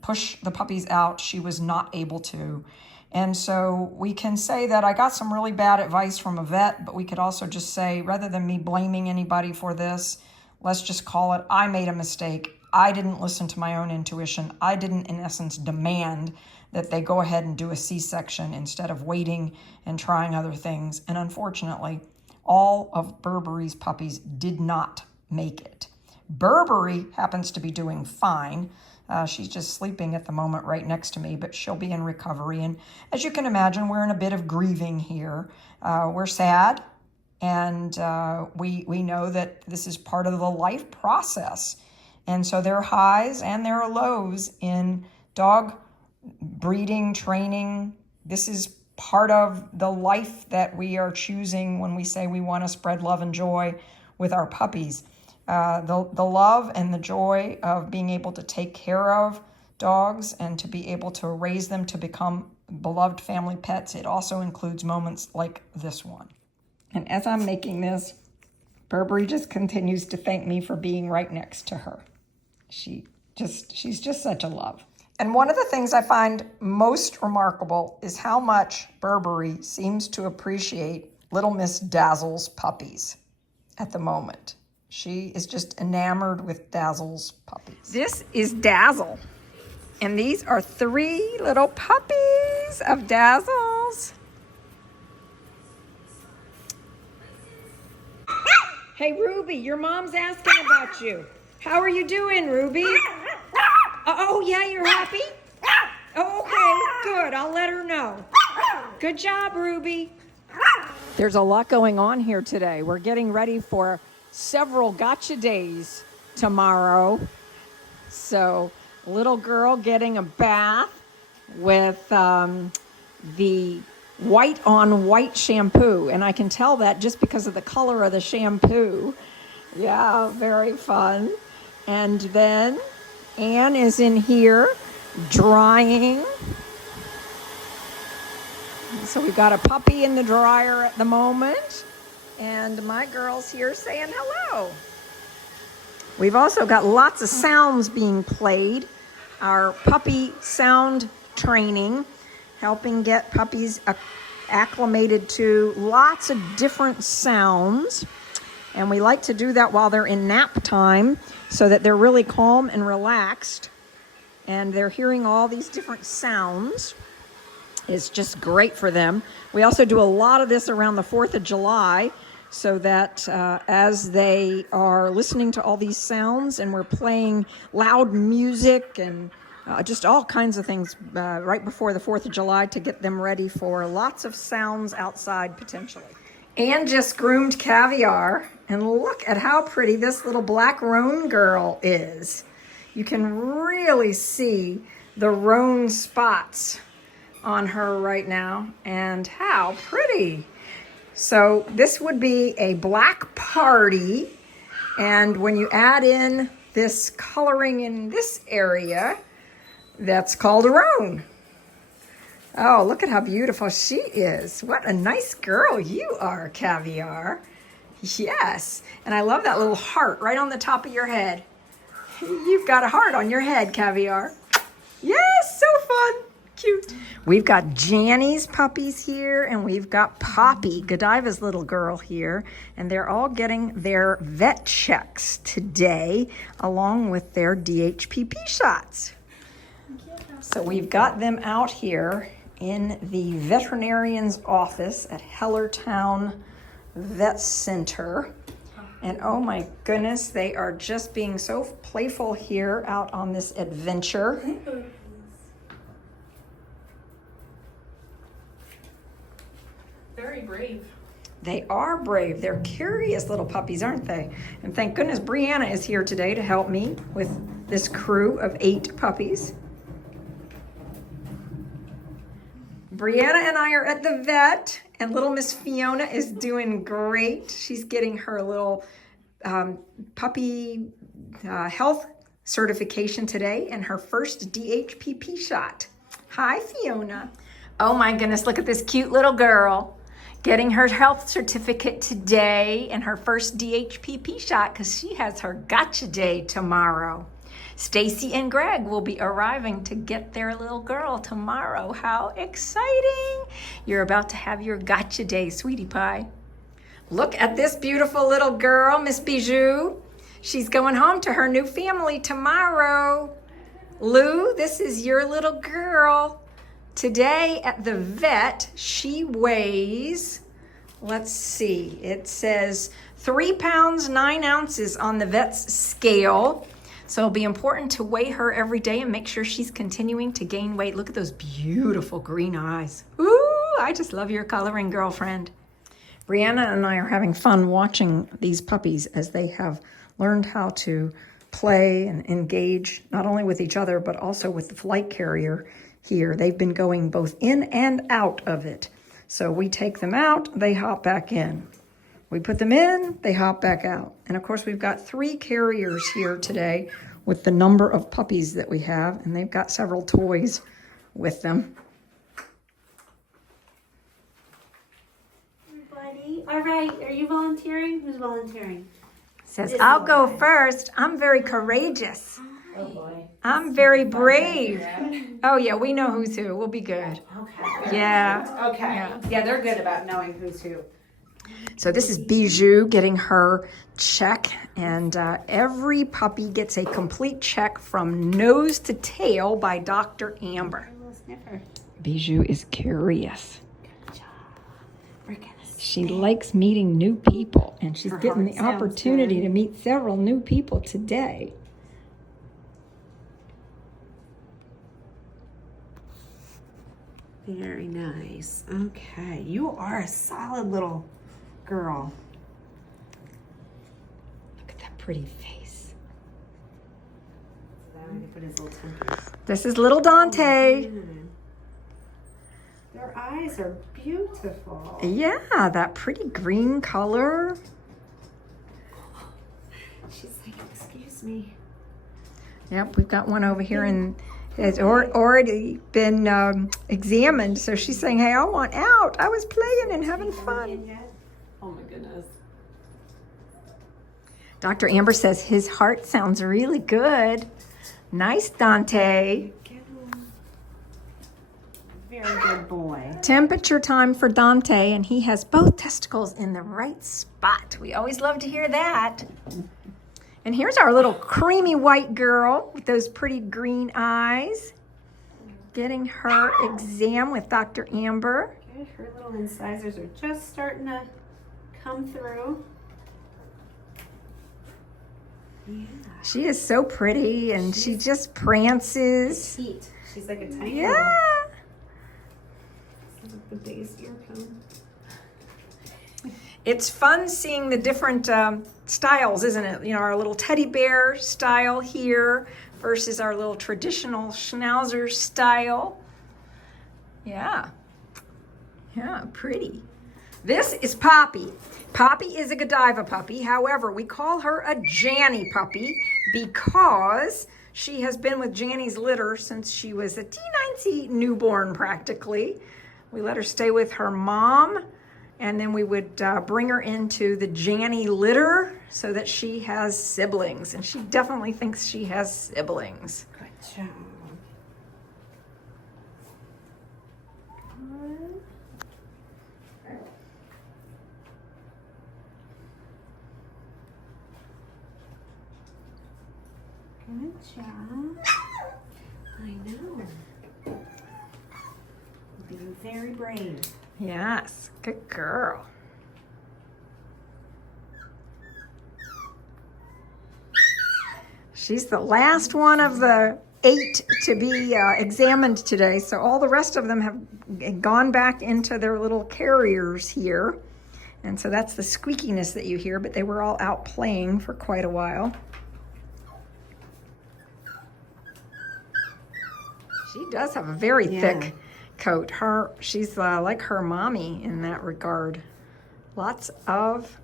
push the puppies out, she was not able to. And so we can say that I got some really bad advice from a vet, but we could also just say, rather than me blaming anybody for this, let's just call it, I made a mistake. I didn't listen to my own intuition. I didn't, in essence, demand that they go ahead and do a C-section instead of waiting and trying other things. And unfortunately, all of Burberry's puppies did not make it. Burberry happens to be doing fine. She's just sleeping at the moment right next to me, but she'll be in recovery. And as you can imagine, we're in a bit of grieving here. We're sad, and we know that this is part of the life process. And so there are highs and there are lows in dog breeding, training. This is part of the life that we are choosing when we say we want to spread love and joy with our puppies. The love and the joy of being able to take care of dogs and to be able to raise them to become beloved family pets. It also includes moments like this one. And as I'm making this, Burberry just continues to thank me for being right next to her. She's just such a love. And one of the things I find most remarkable is how much Burberry seems to appreciate Little Miss Dazzle's puppies at the moment. She is just enamored with Dazzle's puppies. This is Dazzle, and these are 3 little puppies of Dazzle's. Hey, Ruby, your mom's asking about you. How are you doing, Ruby? Oh, yeah, you're happy? Oh, okay, good. I'll let her know. Good job, Ruby. There's a lot going on here today. We're getting ready for several gotcha days tomorrow. So, little girl getting a bath with the white on white shampoo. And I can tell that just because of the color of the shampoo. Yeah, very fun. And then Anne is in here drying. So we've got a puppy in the dryer at the moment. And my girl's here saying hello. We've also got lots of sounds being played. Our puppy sound training, helping get puppies acclimated to lots of different sounds. And we like to do that while they're in nap time so that they're really calm and relaxed. And they're hearing all these different sounds. It's just great for them. We also do a lot of this around the 4th of July so that as they are listening to all these sounds and we're playing loud music and just all kinds of things right before the 4th of July to get them ready for lots of sounds outside potentially. Anne just groomed Caviar, and look at how pretty this little black roan girl is. You can really see the roan spots on her right now, and how pretty. So this would be a black party, and when you add in this coloring in this area, That's called a roan. Oh, look at how beautiful she is. What a nice girl you are, Caviar. Yes, and I love that little heart right on the top of your head. You've got a heart on your head, Caviar. Yes, so fun. Cute. We've got Janny's puppies here, and we've got Poppy, Godiva's little girl here, and they're all getting their vet checks today, along with their DHPP shots. So we've got them out here in the veterinarian's office at Hellertown Vet Center. And oh my goodness, they are just being so playful here out on this adventure. Very brave. They are brave. They're curious little puppies, aren't they? And thank goodness Brianna is here today to help me with this crew of 8 puppies. Brianna and I are at the vet, and little Miss Fiona is doing great. She's getting her little puppy health certification today and her first DHPP shot. Hi, Fiona. Oh my goodness, look at this cute little girl getting her health certificate today and her first DHPP shot because she has her gotcha day tomorrow. Stacy and Greg will be arriving to get their little girl tomorrow. How exciting! You're about to have your gotcha day, sweetie pie. Look at this beautiful little girl, Miss Bijou. She's going home to her new family tomorrow. Lou, this is your little girl. Today at the vet, she weighs, let's see, it says 3 pounds, 9 ounces on the vet's scale. So it'll be important to weigh her every day and make sure she's continuing to gain weight. Look at those beautiful green eyes. Ooh, I just love your coloring, girlfriend. Brianna and I are having fun watching these puppies as they have learned how to play and engage not only with each other, but also with the flight carrier here. They've been going both in and out of it. So we take them out, they hop back in. We put them in, they hop back out. And of course, we've got 3 carriers here today with the number of puppies that we have, and they've got several toys with them. Everybody, all right, are you volunteering? Who's volunteering? Says, I'll go first. I'm very courageous. Oh boy. I'm very brave. Oh yeah, we know who's who. We'll be good. Okay. Yeah. Okay. Yeah, they're good about knowing who's who. So this is Bijou getting her check, and every puppy gets a complete check from nose to tail by Dr. Amber. A little sniffer. Bijou is curious. Good job. We're gonna She likes meeting new people, and she's Her getting the heart sounds opportunity good. to meet several new people today. Very nice. Okay, you are a solid little girl. Look at that pretty face. So I'm gonna put his little tempers. This is little Dante. Their eyes are beautiful. Yeah, that pretty green color. She's like, excuse me. Yep, we've got one over here and it's already been examined. So she's saying, hey, I want out. I was playing and having fun. Oh my goodness. Dr. Amber says his heart sounds really good. Nice, Dante. Very good boy. Temperature time for Dante, and he has both testicles in the right spot. We always love to hear that. And here's our little creamy white girl with those pretty green eyes. Getting her exam with Dr. Amber. Good. Her little incisors are just starting to come through. Yeah. She is so pretty, and she just prances. Petite. She's like a tiny Yeah. girl. The biggest ear cone. It's fun seeing the different styles, isn't it? You know, our little teddy bear style here versus our little traditional Schnauzer style. Yeah. Yeah, pretty. This is Poppy. Poppy is a Godiva puppy. However, we call her a Janny puppy because She has been with Janny's litter since she was a teensy newborn practically. We let her stay with her mom, and then we would bring her into the Janny litter so that she has siblings, and she definitely thinks she has siblings. Good job. Good job. I know. Being very brave. Yes, good girl. She's the last one of the 8 to be examined today, so all the rest of them have gone back into their little carriers here. And so that's the squeakiness that you hear, but they were all out playing for quite a while. She does have a very thick coat. She's like her mommy in that regard. Lots of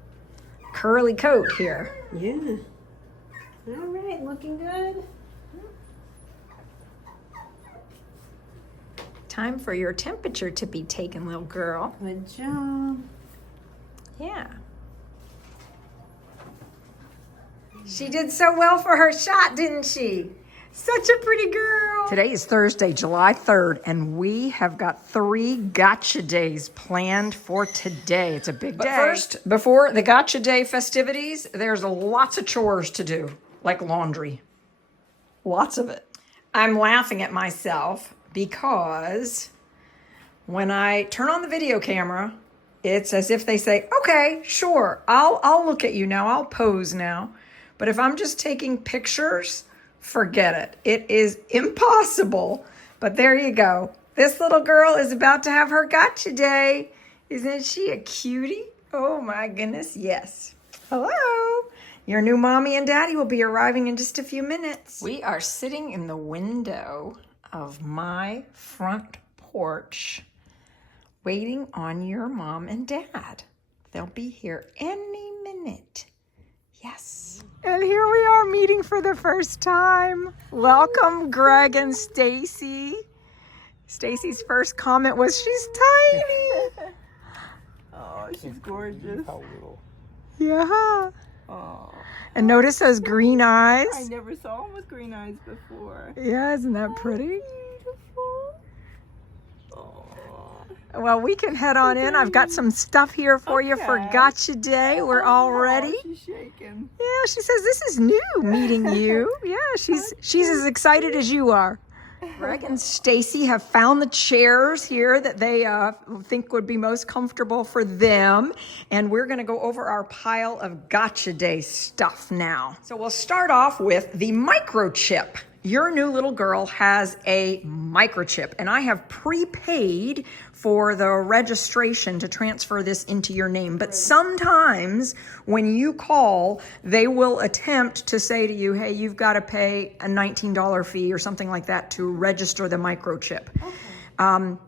curly coat here. Yeah. All right, looking good. Time for your temperature to be taken, little girl. Good job. Yeah. She did so well for her shot, didn't she? Such a pretty girl. Today is Thursday, July 3rd, and we have got 3 gotcha days planned for today. It's a big day. But first, before the gotcha day festivities, there's lots of chores to do, like laundry. Lots of it. I'm laughing at myself because when I turn on the video camera, it's as if they say, okay, sure, I'll look at you now, I'll pose now. But if I'm just taking pictures, forget it. It is impossible. But there you go. This little girl is about to have her gotcha day. Isn't she a cutie? Oh my goodness, yes. Hello. Your new mommy and daddy will be arriving in just a few minutes. We are sitting in the window of my front porch waiting on your mom and dad. They'll be here any minute. Yes. And here we are meeting for the first time. Welcome, Greg and Stacy. Stacy's first comment was, she's tiny. Oh, she's gorgeous. How little. Yeah. Oh, And notice those green eyes. I never saw him with green eyes before. Yeah, isn't that pretty? Beautiful. Oh. Well, we can head on in. I've got some stuff here for you for Okay. Gotcha Day. We're all ready. She's shaking. Yeah, she says this is new meeting you. Yeah, she's as excited as you are. Greg and Stacy have found the chairs here that they think would be most comfortable for them. And we're going to go over our pile of Gotcha Day stuff now. So we'll start off with the microchip. Your new little girl has a microchip, and I have prepaid for the registration to transfer this into your name. But sometimes when you call, they will attempt to say to you, hey, you've got to pay a $19 fee or something like that to register the microchip. Okay.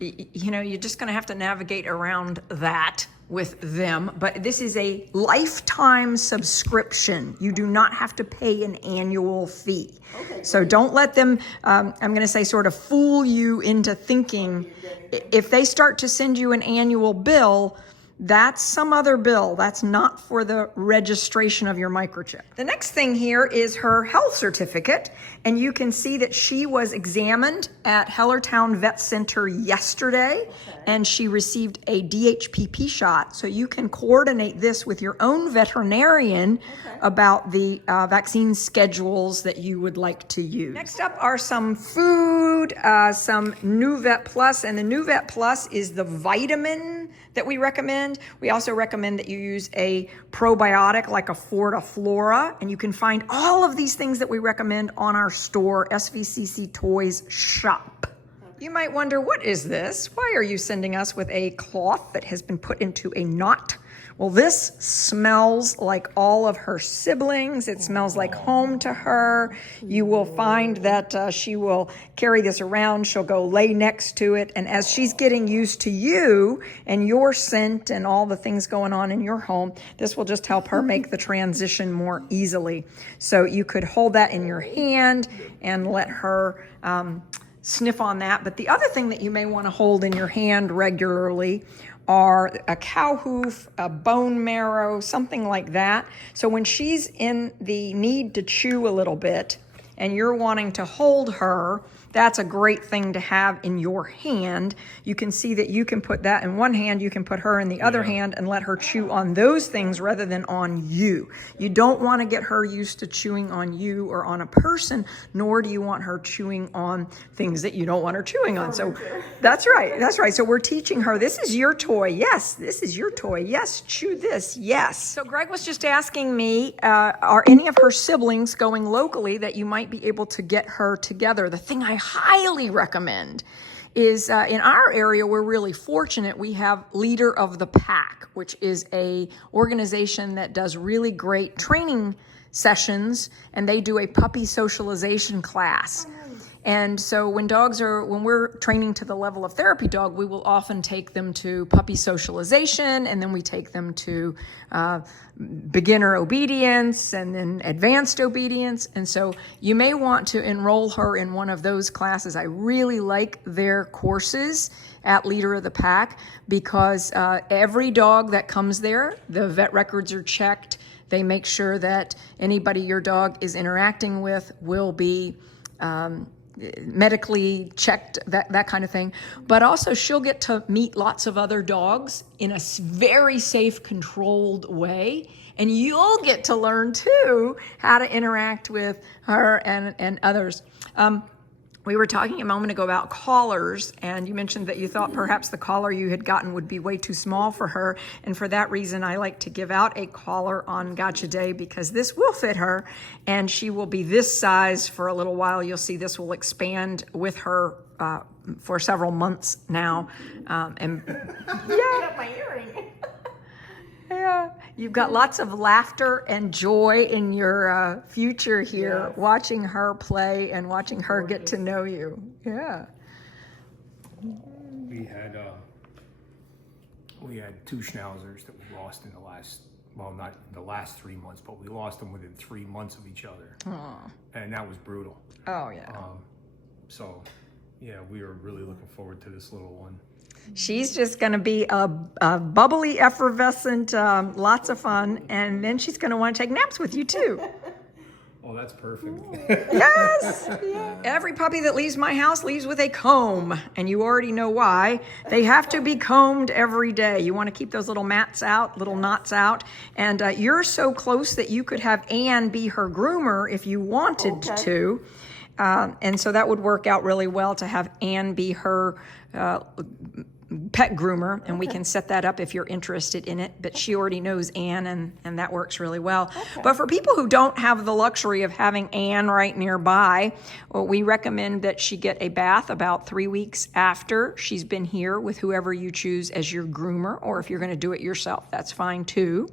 You know, you're just going to have to navigate around that with them, but this is a lifetime subscription. You do not have to pay an annual fee. Okay. So don't let them, I'm going to say, sort of fool you into thinking if they start to send you an annual bill, that's some other bill. That's not for the registration of your microchip. The next thing here is her health certificate, and you can see that she was examined at Hellertown Vet Center yesterday, and she received a DHPP shot. So you can coordinate this with your own veterinarian about the vaccine schedules that you would like to use. Next up are some food, some NuVetPlus, and the NuVetPlus is the vitamin that we recommend. We also recommend that you use a probiotic like a Fortiflora, and you can find all of these things that we recommend on our store, SVCC Toys Shop. You might wonder, what is this? Why are you sending us with a cloth that has been put into a knot Well, this smells like all of her siblings. It smells like home to her. You will find that she will carry this around. She'll go lay next to it. And as she's getting used to you and your scent and all the things going on in your home, this will just help her make the transition more easily. So you could hold that in your hand and let her sniff on that. But the other thing that you may want to hold in your hand regularly are a cow hoof, a bone marrow, something like that. So when she's in the need to chew a little bit and you're wanting to hold her, that's a great thing to have in your hand. You can see that you can put that in one hand, you can put her in the other hand and let her chew on those things rather than on you. You don't want to get her used to chewing on you or on a person, nor do you want her chewing on things that you don't want her chewing on. So that's right. So we're teaching her, this is your toy. Yes, this is your toy. Yes, chew this. Yes. So Greg was just asking me, are any of her siblings going locally that you might be able to get her together? The thing I highly recommend is in our area, we're really fortunate. We have Leader of the Pack, which is a organization that does really great training sessions, and they do a puppy socialization class. And so when we're training to the level of therapy dog, we will often take them to puppy socialization, and then we take them to beginner obedience and then advanced obedience. And so you may want to enroll her in one of those classes. I really like their courses at Leader of the Pack because every dog that comes there, the vet records are checked. They make sure that anybody your dog is interacting with will be medically checked, that kind of thing. But also she'll get to meet lots of other dogs in a very safe, controlled way. And you'll get to learn too how to interact with her and others. We were talking a moment ago about collars, and you mentioned that you thought perhaps the collar you had gotten would be way too small for her. And for that reason, I like to give out a collar on Gotcha Day because this will fit her, and she will be this size for a little while. You'll see this will expand with her for several months now. And yeah, my earring. Yeah, you've got lots of laughter and joy in your future here, watching her play and watching her get to know you. Yeah. We had 2 Schnauzers that we lost in the last, well, not in the last 3 months, but we lost them within 3 months of each other. Aww. And that was brutal. Oh, yeah. So, yeah, we are really looking forward to this little one. She's just going to be a bubbly, effervescent, lots of fun, and then she's going to want to take naps with you too. Oh, that's perfect. Yes. Yeah. Every puppy that leaves my house leaves with a comb, and you already know why. They have to be combed every day. You want to keep those little mats out, little knots out, and you're so close that you could have Anne be her groomer if you wanted to. And so that would work out really well to have Anne be her pet groomer, and we can set that up if you're interested in it. But she already knows Anne, and that works really well. Okay. But for people who don't have the luxury of having Anne right nearby, well, we recommend that she get a bath about 3 weeks after she's been here with whoever you choose as your groomer, or if you're going to do it yourself, that's fine too.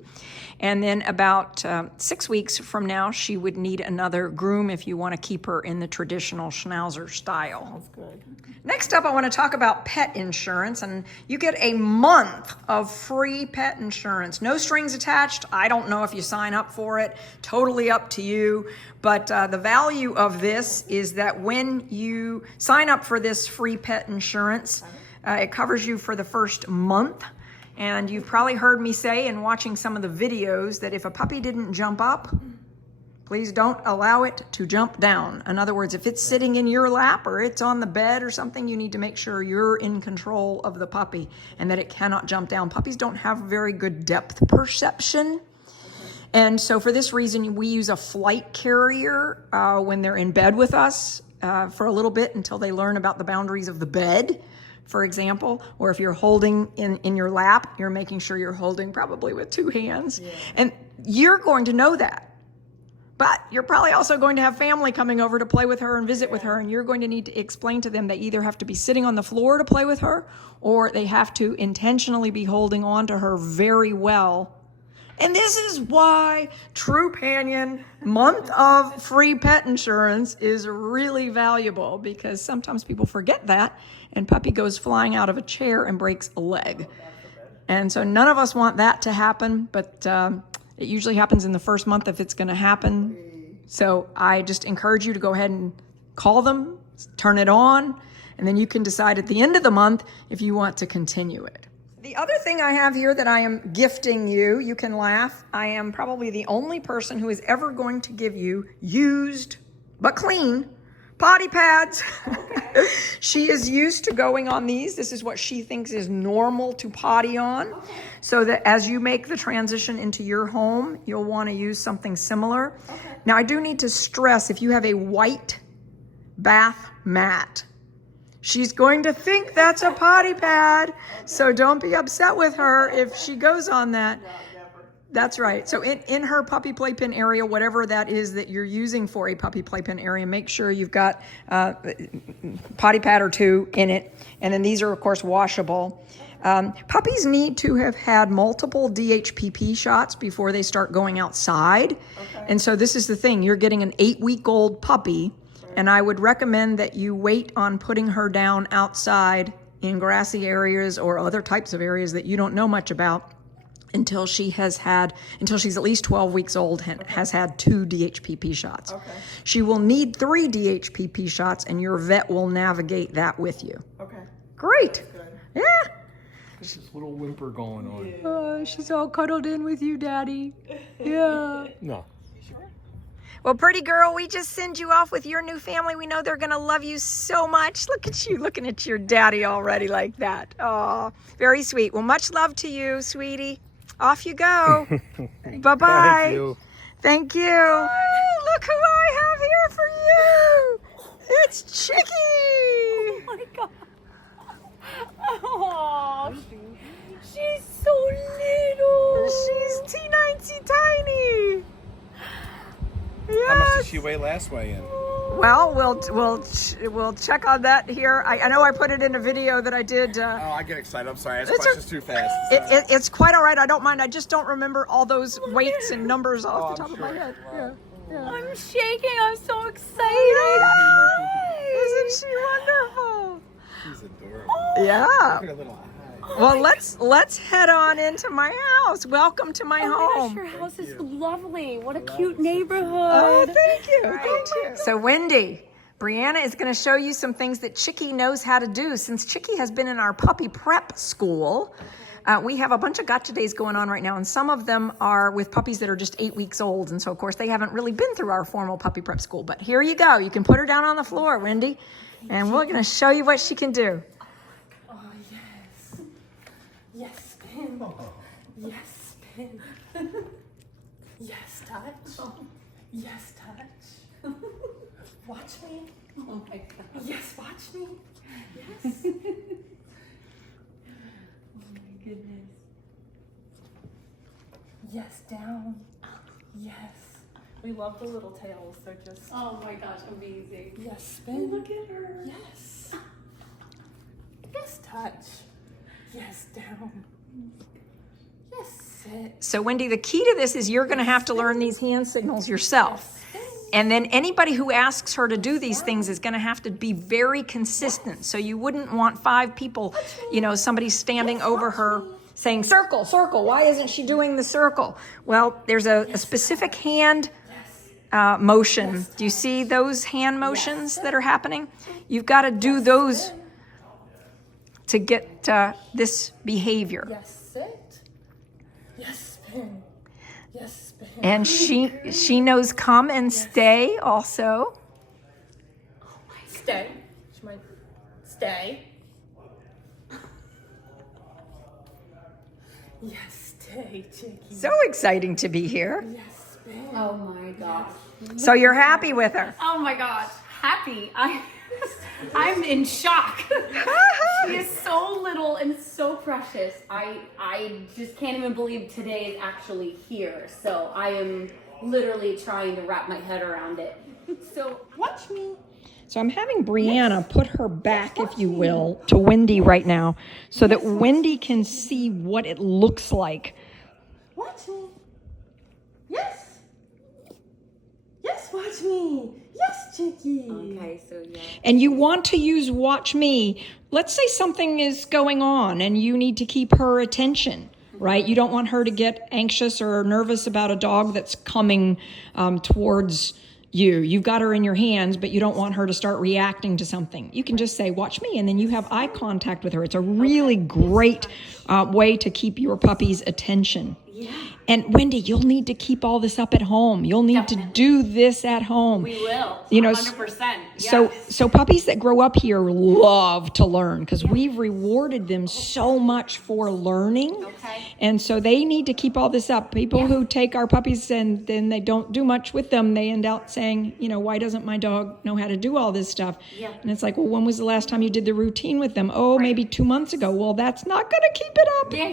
And then about 6 weeks from now, she would need another groom if you want to keep her in the traditional Schnauzer style. That's good. Next up, I want to talk about pet insurance, and you get a month of free pet insurance. No strings attached. I don't know if you sign up for it. Totally up to you. But the value of this is that when you sign up for this free pet insurance, it covers you for the first month. And you've probably heard me say in watching some of the videos that if a puppy didn't jump up, please don't allow it to jump down. In other words, if it's sitting in your lap or it's on the bed or something, you need to make sure you're in control of the puppy and that it cannot jump down. Puppies don't have very good depth perception. And so for this reason, we use a flight carrier when they're in bed with us for a little bit until they learn about the boundaries of the bed, for example. Or if you're holding in your lap, you're making sure you're holding probably with 2 hands. Yeah. And you're going to know that. But you're probably also going to have family coming over to play with her and visit with her, and you're going to need to explain to them they either have to be sitting on the floor to play with her, or they have to intentionally be holding on to her very well And this is why Trupanion month of free pet insurance is really valuable, because sometimes people forget that and puppy goes flying out of a chair and breaks a leg. And so none of us want that to happen, but it usually happens in the first month if it's going to happen. So I just encourage you to go ahead and call them, turn it on, and then you can decide at the end of the month if you want to continue it. The other thing I have here that I am gifting you, you can laugh, I am probably the only person who is ever going to give you used but clean potty pads. Okay. She is used to going on these. This is what she thinks is normal to potty on. Okay. So that as you make the transition into your home, you'll want to use something similar. Okay. Now I do need to stress, if you have a white bath mat, she's going to think that's a potty pad, so don't be upset with her if she goes on that. That's right. So in her puppy playpen area, whatever that is that you're using for a puppy playpen area, make sure you've got potty pad or two in it. And then these are, of course, washable. Puppies need to have had multiple DHPP shots before they start going outside. Okay. And so this is the thing. You're getting an 8-week-old puppy. And I would recommend that you wait on putting her down outside in grassy areas or other types of areas that you don't know much about until she's at least 12 weeks old, has had 2 DHPP shots. Okay. She will need 3 DHPP shots, and your vet will navigate that with you. Okay. Great. Yeah. There's this little whimper going on. Oh, she's all cuddled in with you, Daddy. Yeah. No. Well, pretty girl, we just send you off with your new family. We know they're going to love you so much. Look at you looking at your daddy already like that. Oh, very sweet. Well, much love to you, sweetie. Off you go. Bye-bye. Thank you. Thank you. Oh, look who I have here for you. It's Chicky. Oh, my God. Oh, she's so little. She's teeny tiny. Yes. How much did she weigh last weigh in? Well, we'll check on that here. I know I put it in a video that I did. Oh, I get excited. I'm sorry. I ask questions too fast. It's quite all right. I don't mind. I just don't remember all those weights and numbers off the top of my head. Wow. Yeah. I'm shaking. I'm so excited. Isn't she wonderful? She's adorable. Yeah. Look at her little eyes. Well, let's head on into my house. Welcome to my home. Your house is lovely. What a cute neighborhood. Oh, thank you. Thank you. So, Wendy, Brianna is going to show you some things that Chicky knows how to do. Since Chicky has been in our puppy prep school, we have a bunch of gotcha days going on right now, and some of them are with puppies that are just 8 weeks old. And so, of course, they haven't really been through our formal puppy prep school. But here you go. You can put her down on the floor, Wendy, and we're going to show you what she can do. Yes, spin. Yes, spin. Yes, touch. Yes, touch. Watch me. Oh my God. Yes, watch me. Yes. Oh my goodness. Yes, down. Yes. We love the little tails. They're just. Oh my gosh, amazing. Yes, spin. Look at her. Yes. Yes, touch. Yes, down. Yes, sit. So, Wendy, the key to this is you're going to have to learn these hand signals yourself. And then anybody who asks her to do these things is going to have to be very consistent. So you wouldn't want 5 people, somebody standing over her saying, circle, circle. Why isn't she doing the circle? Well, there's a specific hand motion. Do you see those hand motions that are happening? You've got to do those to get this behavior. Yes, sit. Yes, spin. Yes, spin. And she knows come and stay also. Stay. She might stay. Yes, stay, Chicky. So exciting to be here. Yes, spin. Oh my gosh. So you're happy with her? Oh my gosh. Happy. I'm in shock. She is so little and so precious. I just can't even believe today is actually here. So I am literally trying to wrap my head around it. So watch me. So I'm having Brianna put her back, if you will, to Wendy right now so that Wendy can see what it looks like. Watch me. Yes. Yes, watch me. Yes, Chicky. Okay, so yeah. And you want to use watch me. Let's say something is going on and you need to keep her attention, right? You don't want her to get anxious or nervous about a dog that's coming towards you. You've got her in your hands, but you don't want her to start reacting to something. You can just say, watch me, and then you have eye contact with her. It's a really great way to keep your puppy's attention. Yeah. And Wendy, you'll need to keep all this up at home. You'll need to do this at home. We will. You know, 100%. Yes. so puppies that grow up here love to learn because we've rewarded them so much for learning. Okay. And so they need to keep all this up. People who take our puppies and then they don't do much with them, they end up saying, you know, why doesn't my dog know how to do all this stuff? Yeah. And it's like, well, when was the last time you did the routine with them? Oh, maybe 2 months ago. Well, that's not going to keep it up. Yeah.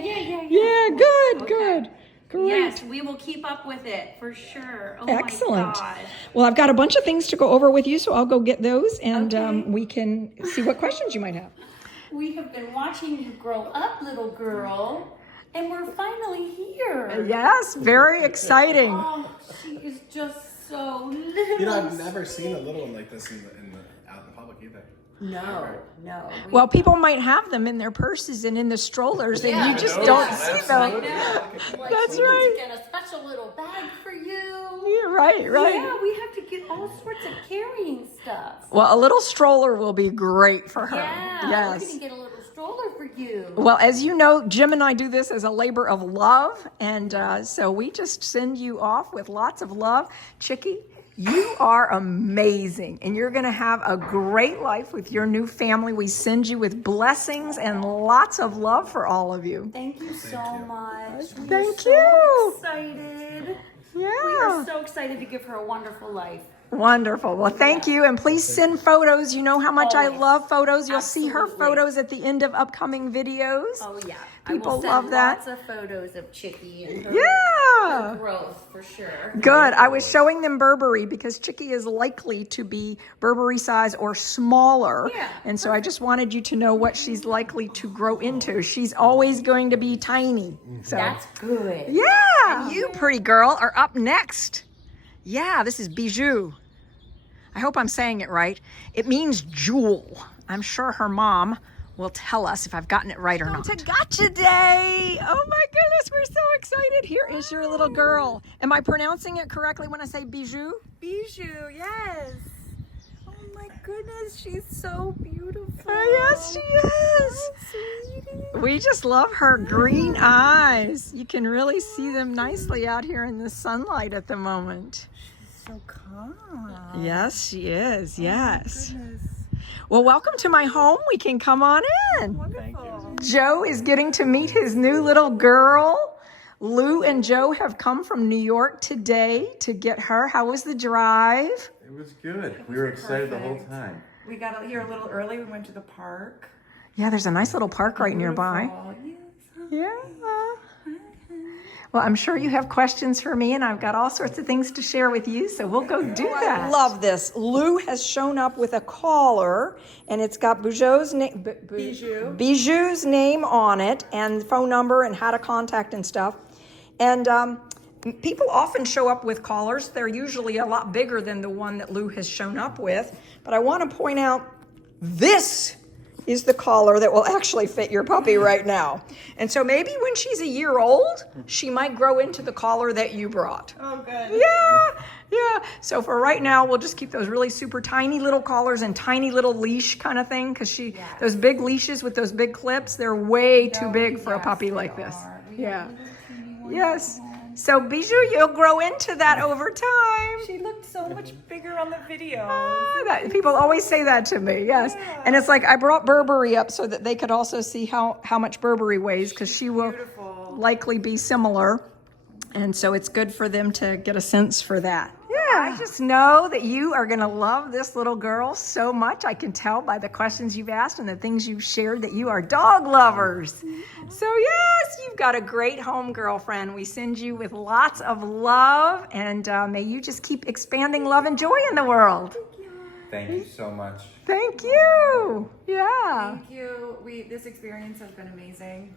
Yeah, good, Okay. good. Great. Yes, we will keep up with it for sure. Oh Excellent. My God. Well, I've got a bunch of things to go over with you, so I'll go get those and Okay. we can see what questions you might have. We have been watching you grow up, little girl, and we're finally here. Yes, very exciting. Oh, she is just so little. You know, I've never seen a little one like this out in the public either. No. Well, people might have them in their purses and in the strollers, and Yeah. you just Yeah. don't Yeah. see I them. know. Like, That's we need right. to get a special little bag for you. Yeah, right. Yeah, we have to get all sorts of carrying stuff. Well, a little stroller will be great for her. Yeah, we're Yes. gonna get a little stroller for you. Well, as you know, Jim and I do this as a labor of love, and so we just send you off with lots of love. Chicky, you are amazing, and you're going to have a great life with your new family. We send you with blessings and lots of love for all of you. Thank you so much. We Thank are so you. excited. We Yeah. are so excited to give her a wonderful life. Wonderful. Well, thank you. And please send photos. You know how much I Always. love photos. You'll see her Absolutely. photos at the end of upcoming videos. Oh yeah, People I will send love that. Lots of photos of Chicky and her, Yeah. her growth for sure. Good. I was showing them Burberry because Chicky is likely to be Burberry size or smaller. Yeah. And so I just wanted you to know what she's likely to grow into. She's always going to be tiny. So That's good. yeah. And you, pretty girl, are up next. Yeah, this is Bijou. I hope I'm saying it right. It means jewel. I'm sure her mom will tell us if I've gotten it right or not. To Gotcha Day! Oh my goodness, we're so excited. Here is your little girl. Am I pronouncing it correctly when I say Bijou? Bijou, yes. Oh my goodness, she's so beautiful. Yes, she is. Sweetie. We just love her green eyes. You can really see them nicely out here in the sunlight at the moment. So calm. Yes, she is. Yes. Goodness. Well, welcome to my home. We can come on in. Wonderful. Joe is getting to meet his new little girl. Lou and Joe have come from New York today to get her. How was the drive? It was good. We were excited the whole perfect. time. We got here a little early. We went to the park. Yeah, there's a nice little park right nearby. Beautiful. Yes. Yeah. Well, I'm sure you have questions for me, and I've got all sorts of things to share with you, so we'll go do that. I love this. Lou has shown up with a collar, and it's got Bijou's name on it, and phone number, and how to contact and stuff. And people often show up with collars. They're usually a lot bigger than the one that Lou has shown up with. But I want to point out this is the collar that will actually fit your puppy right now. And so maybe when she's a year old, she might grow into the collar that you brought. Oh, good. Yeah. So for right now, we'll just keep those really super tiny little collars and tiny little leash kind of thing, because those big leashes with those big clips, they're way too big for a puppy like this. Yeah. Yes. So Bijou, you'll grow into that over time. She looked so much bigger on the video. People always say that to me, yes. And it's like I brought Burberry up so that they could also see how much Burberry weighs, because she will likely be similar. And so it's good for them to get a sense for that. Yeah, I just know that you are going to love this little girl so much. I can tell by the questions you've asked and the things you've shared that you are dog lovers. So yes, you've got a great home, girlfriend. We send you with lots of love, and may you just keep expanding love and joy in the world. Thank you so much. Thank you. Yeah. Thank you. This experience has been amazing,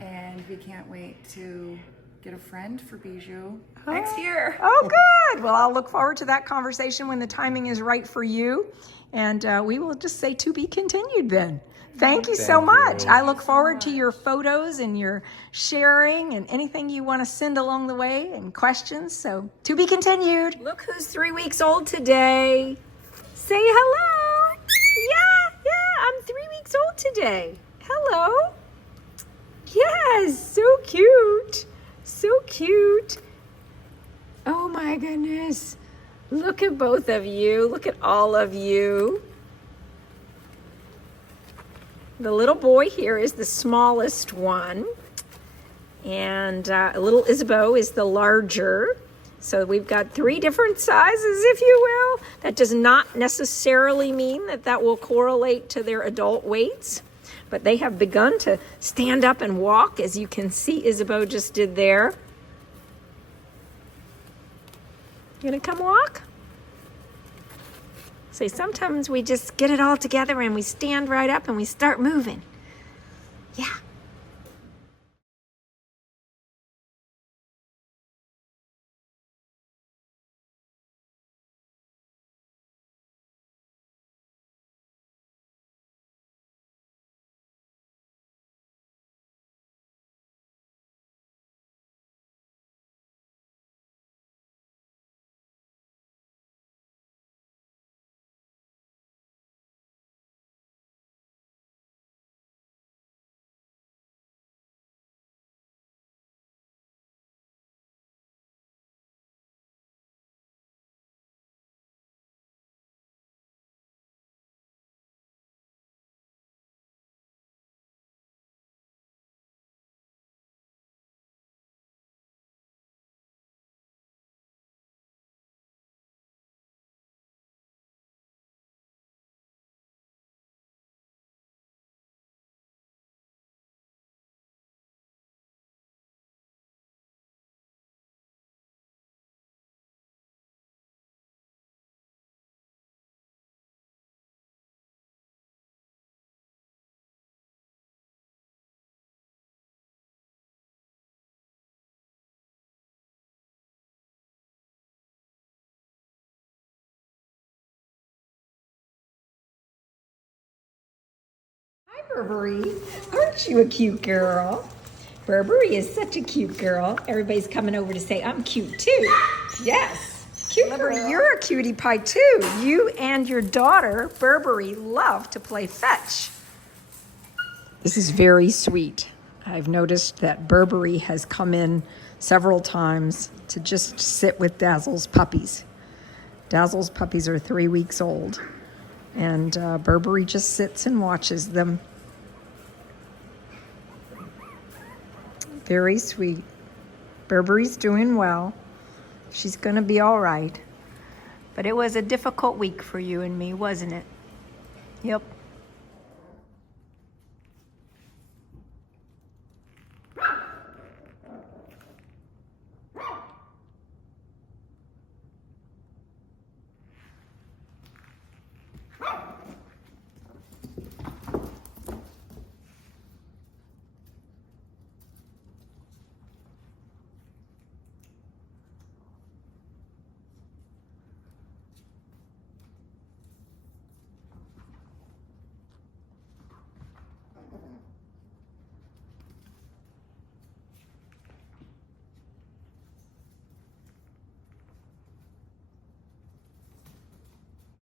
and we can't wait to get a friend for Bijou. Next year. Oh, good. Well, I'll look forward to that conversation when the timing is right for you. And we will just say to be continued then. Thank you so much. I look forward to your photos and your sharing and anything you want to send along the way and questions. So to be continued. Look who's 3 weeks old today. Say hello. Yeah, I'm 3 weeks old today. Hello. Yes, so cute. So cute. Oh my goodness. Look at both of you. Look at all of you. The little boy here is the smallest one. And little Isabeau is the larger. So we've got 3 different sizes, if you will. That does not necessarily mean that that will correlate to their adult weights. But they have begun to stand up and walk, as you can see Isabeau just did there. You gonna come walk? Say, sometimes we just get it all together and we stand right up and we start moving. Yeah. Burberry, aren't you a cute girl? Burberry is such a cute girl. Everybody's coming over to say I'm cute too. Yes, cute girl. You're a cutie pie too. You and your daughter, Burberry, love to play fetch. This is very sweet. I've noticed that Burberry has come in several times to just sit with Dazzle's puppies. Dazzle's puppies are 3 weeks old, and Burberry just sits and watches them. Very sweet. Burberry's doing well. She's gonna be all right. But it was a difficult week for you and me, wasn't it? Yep.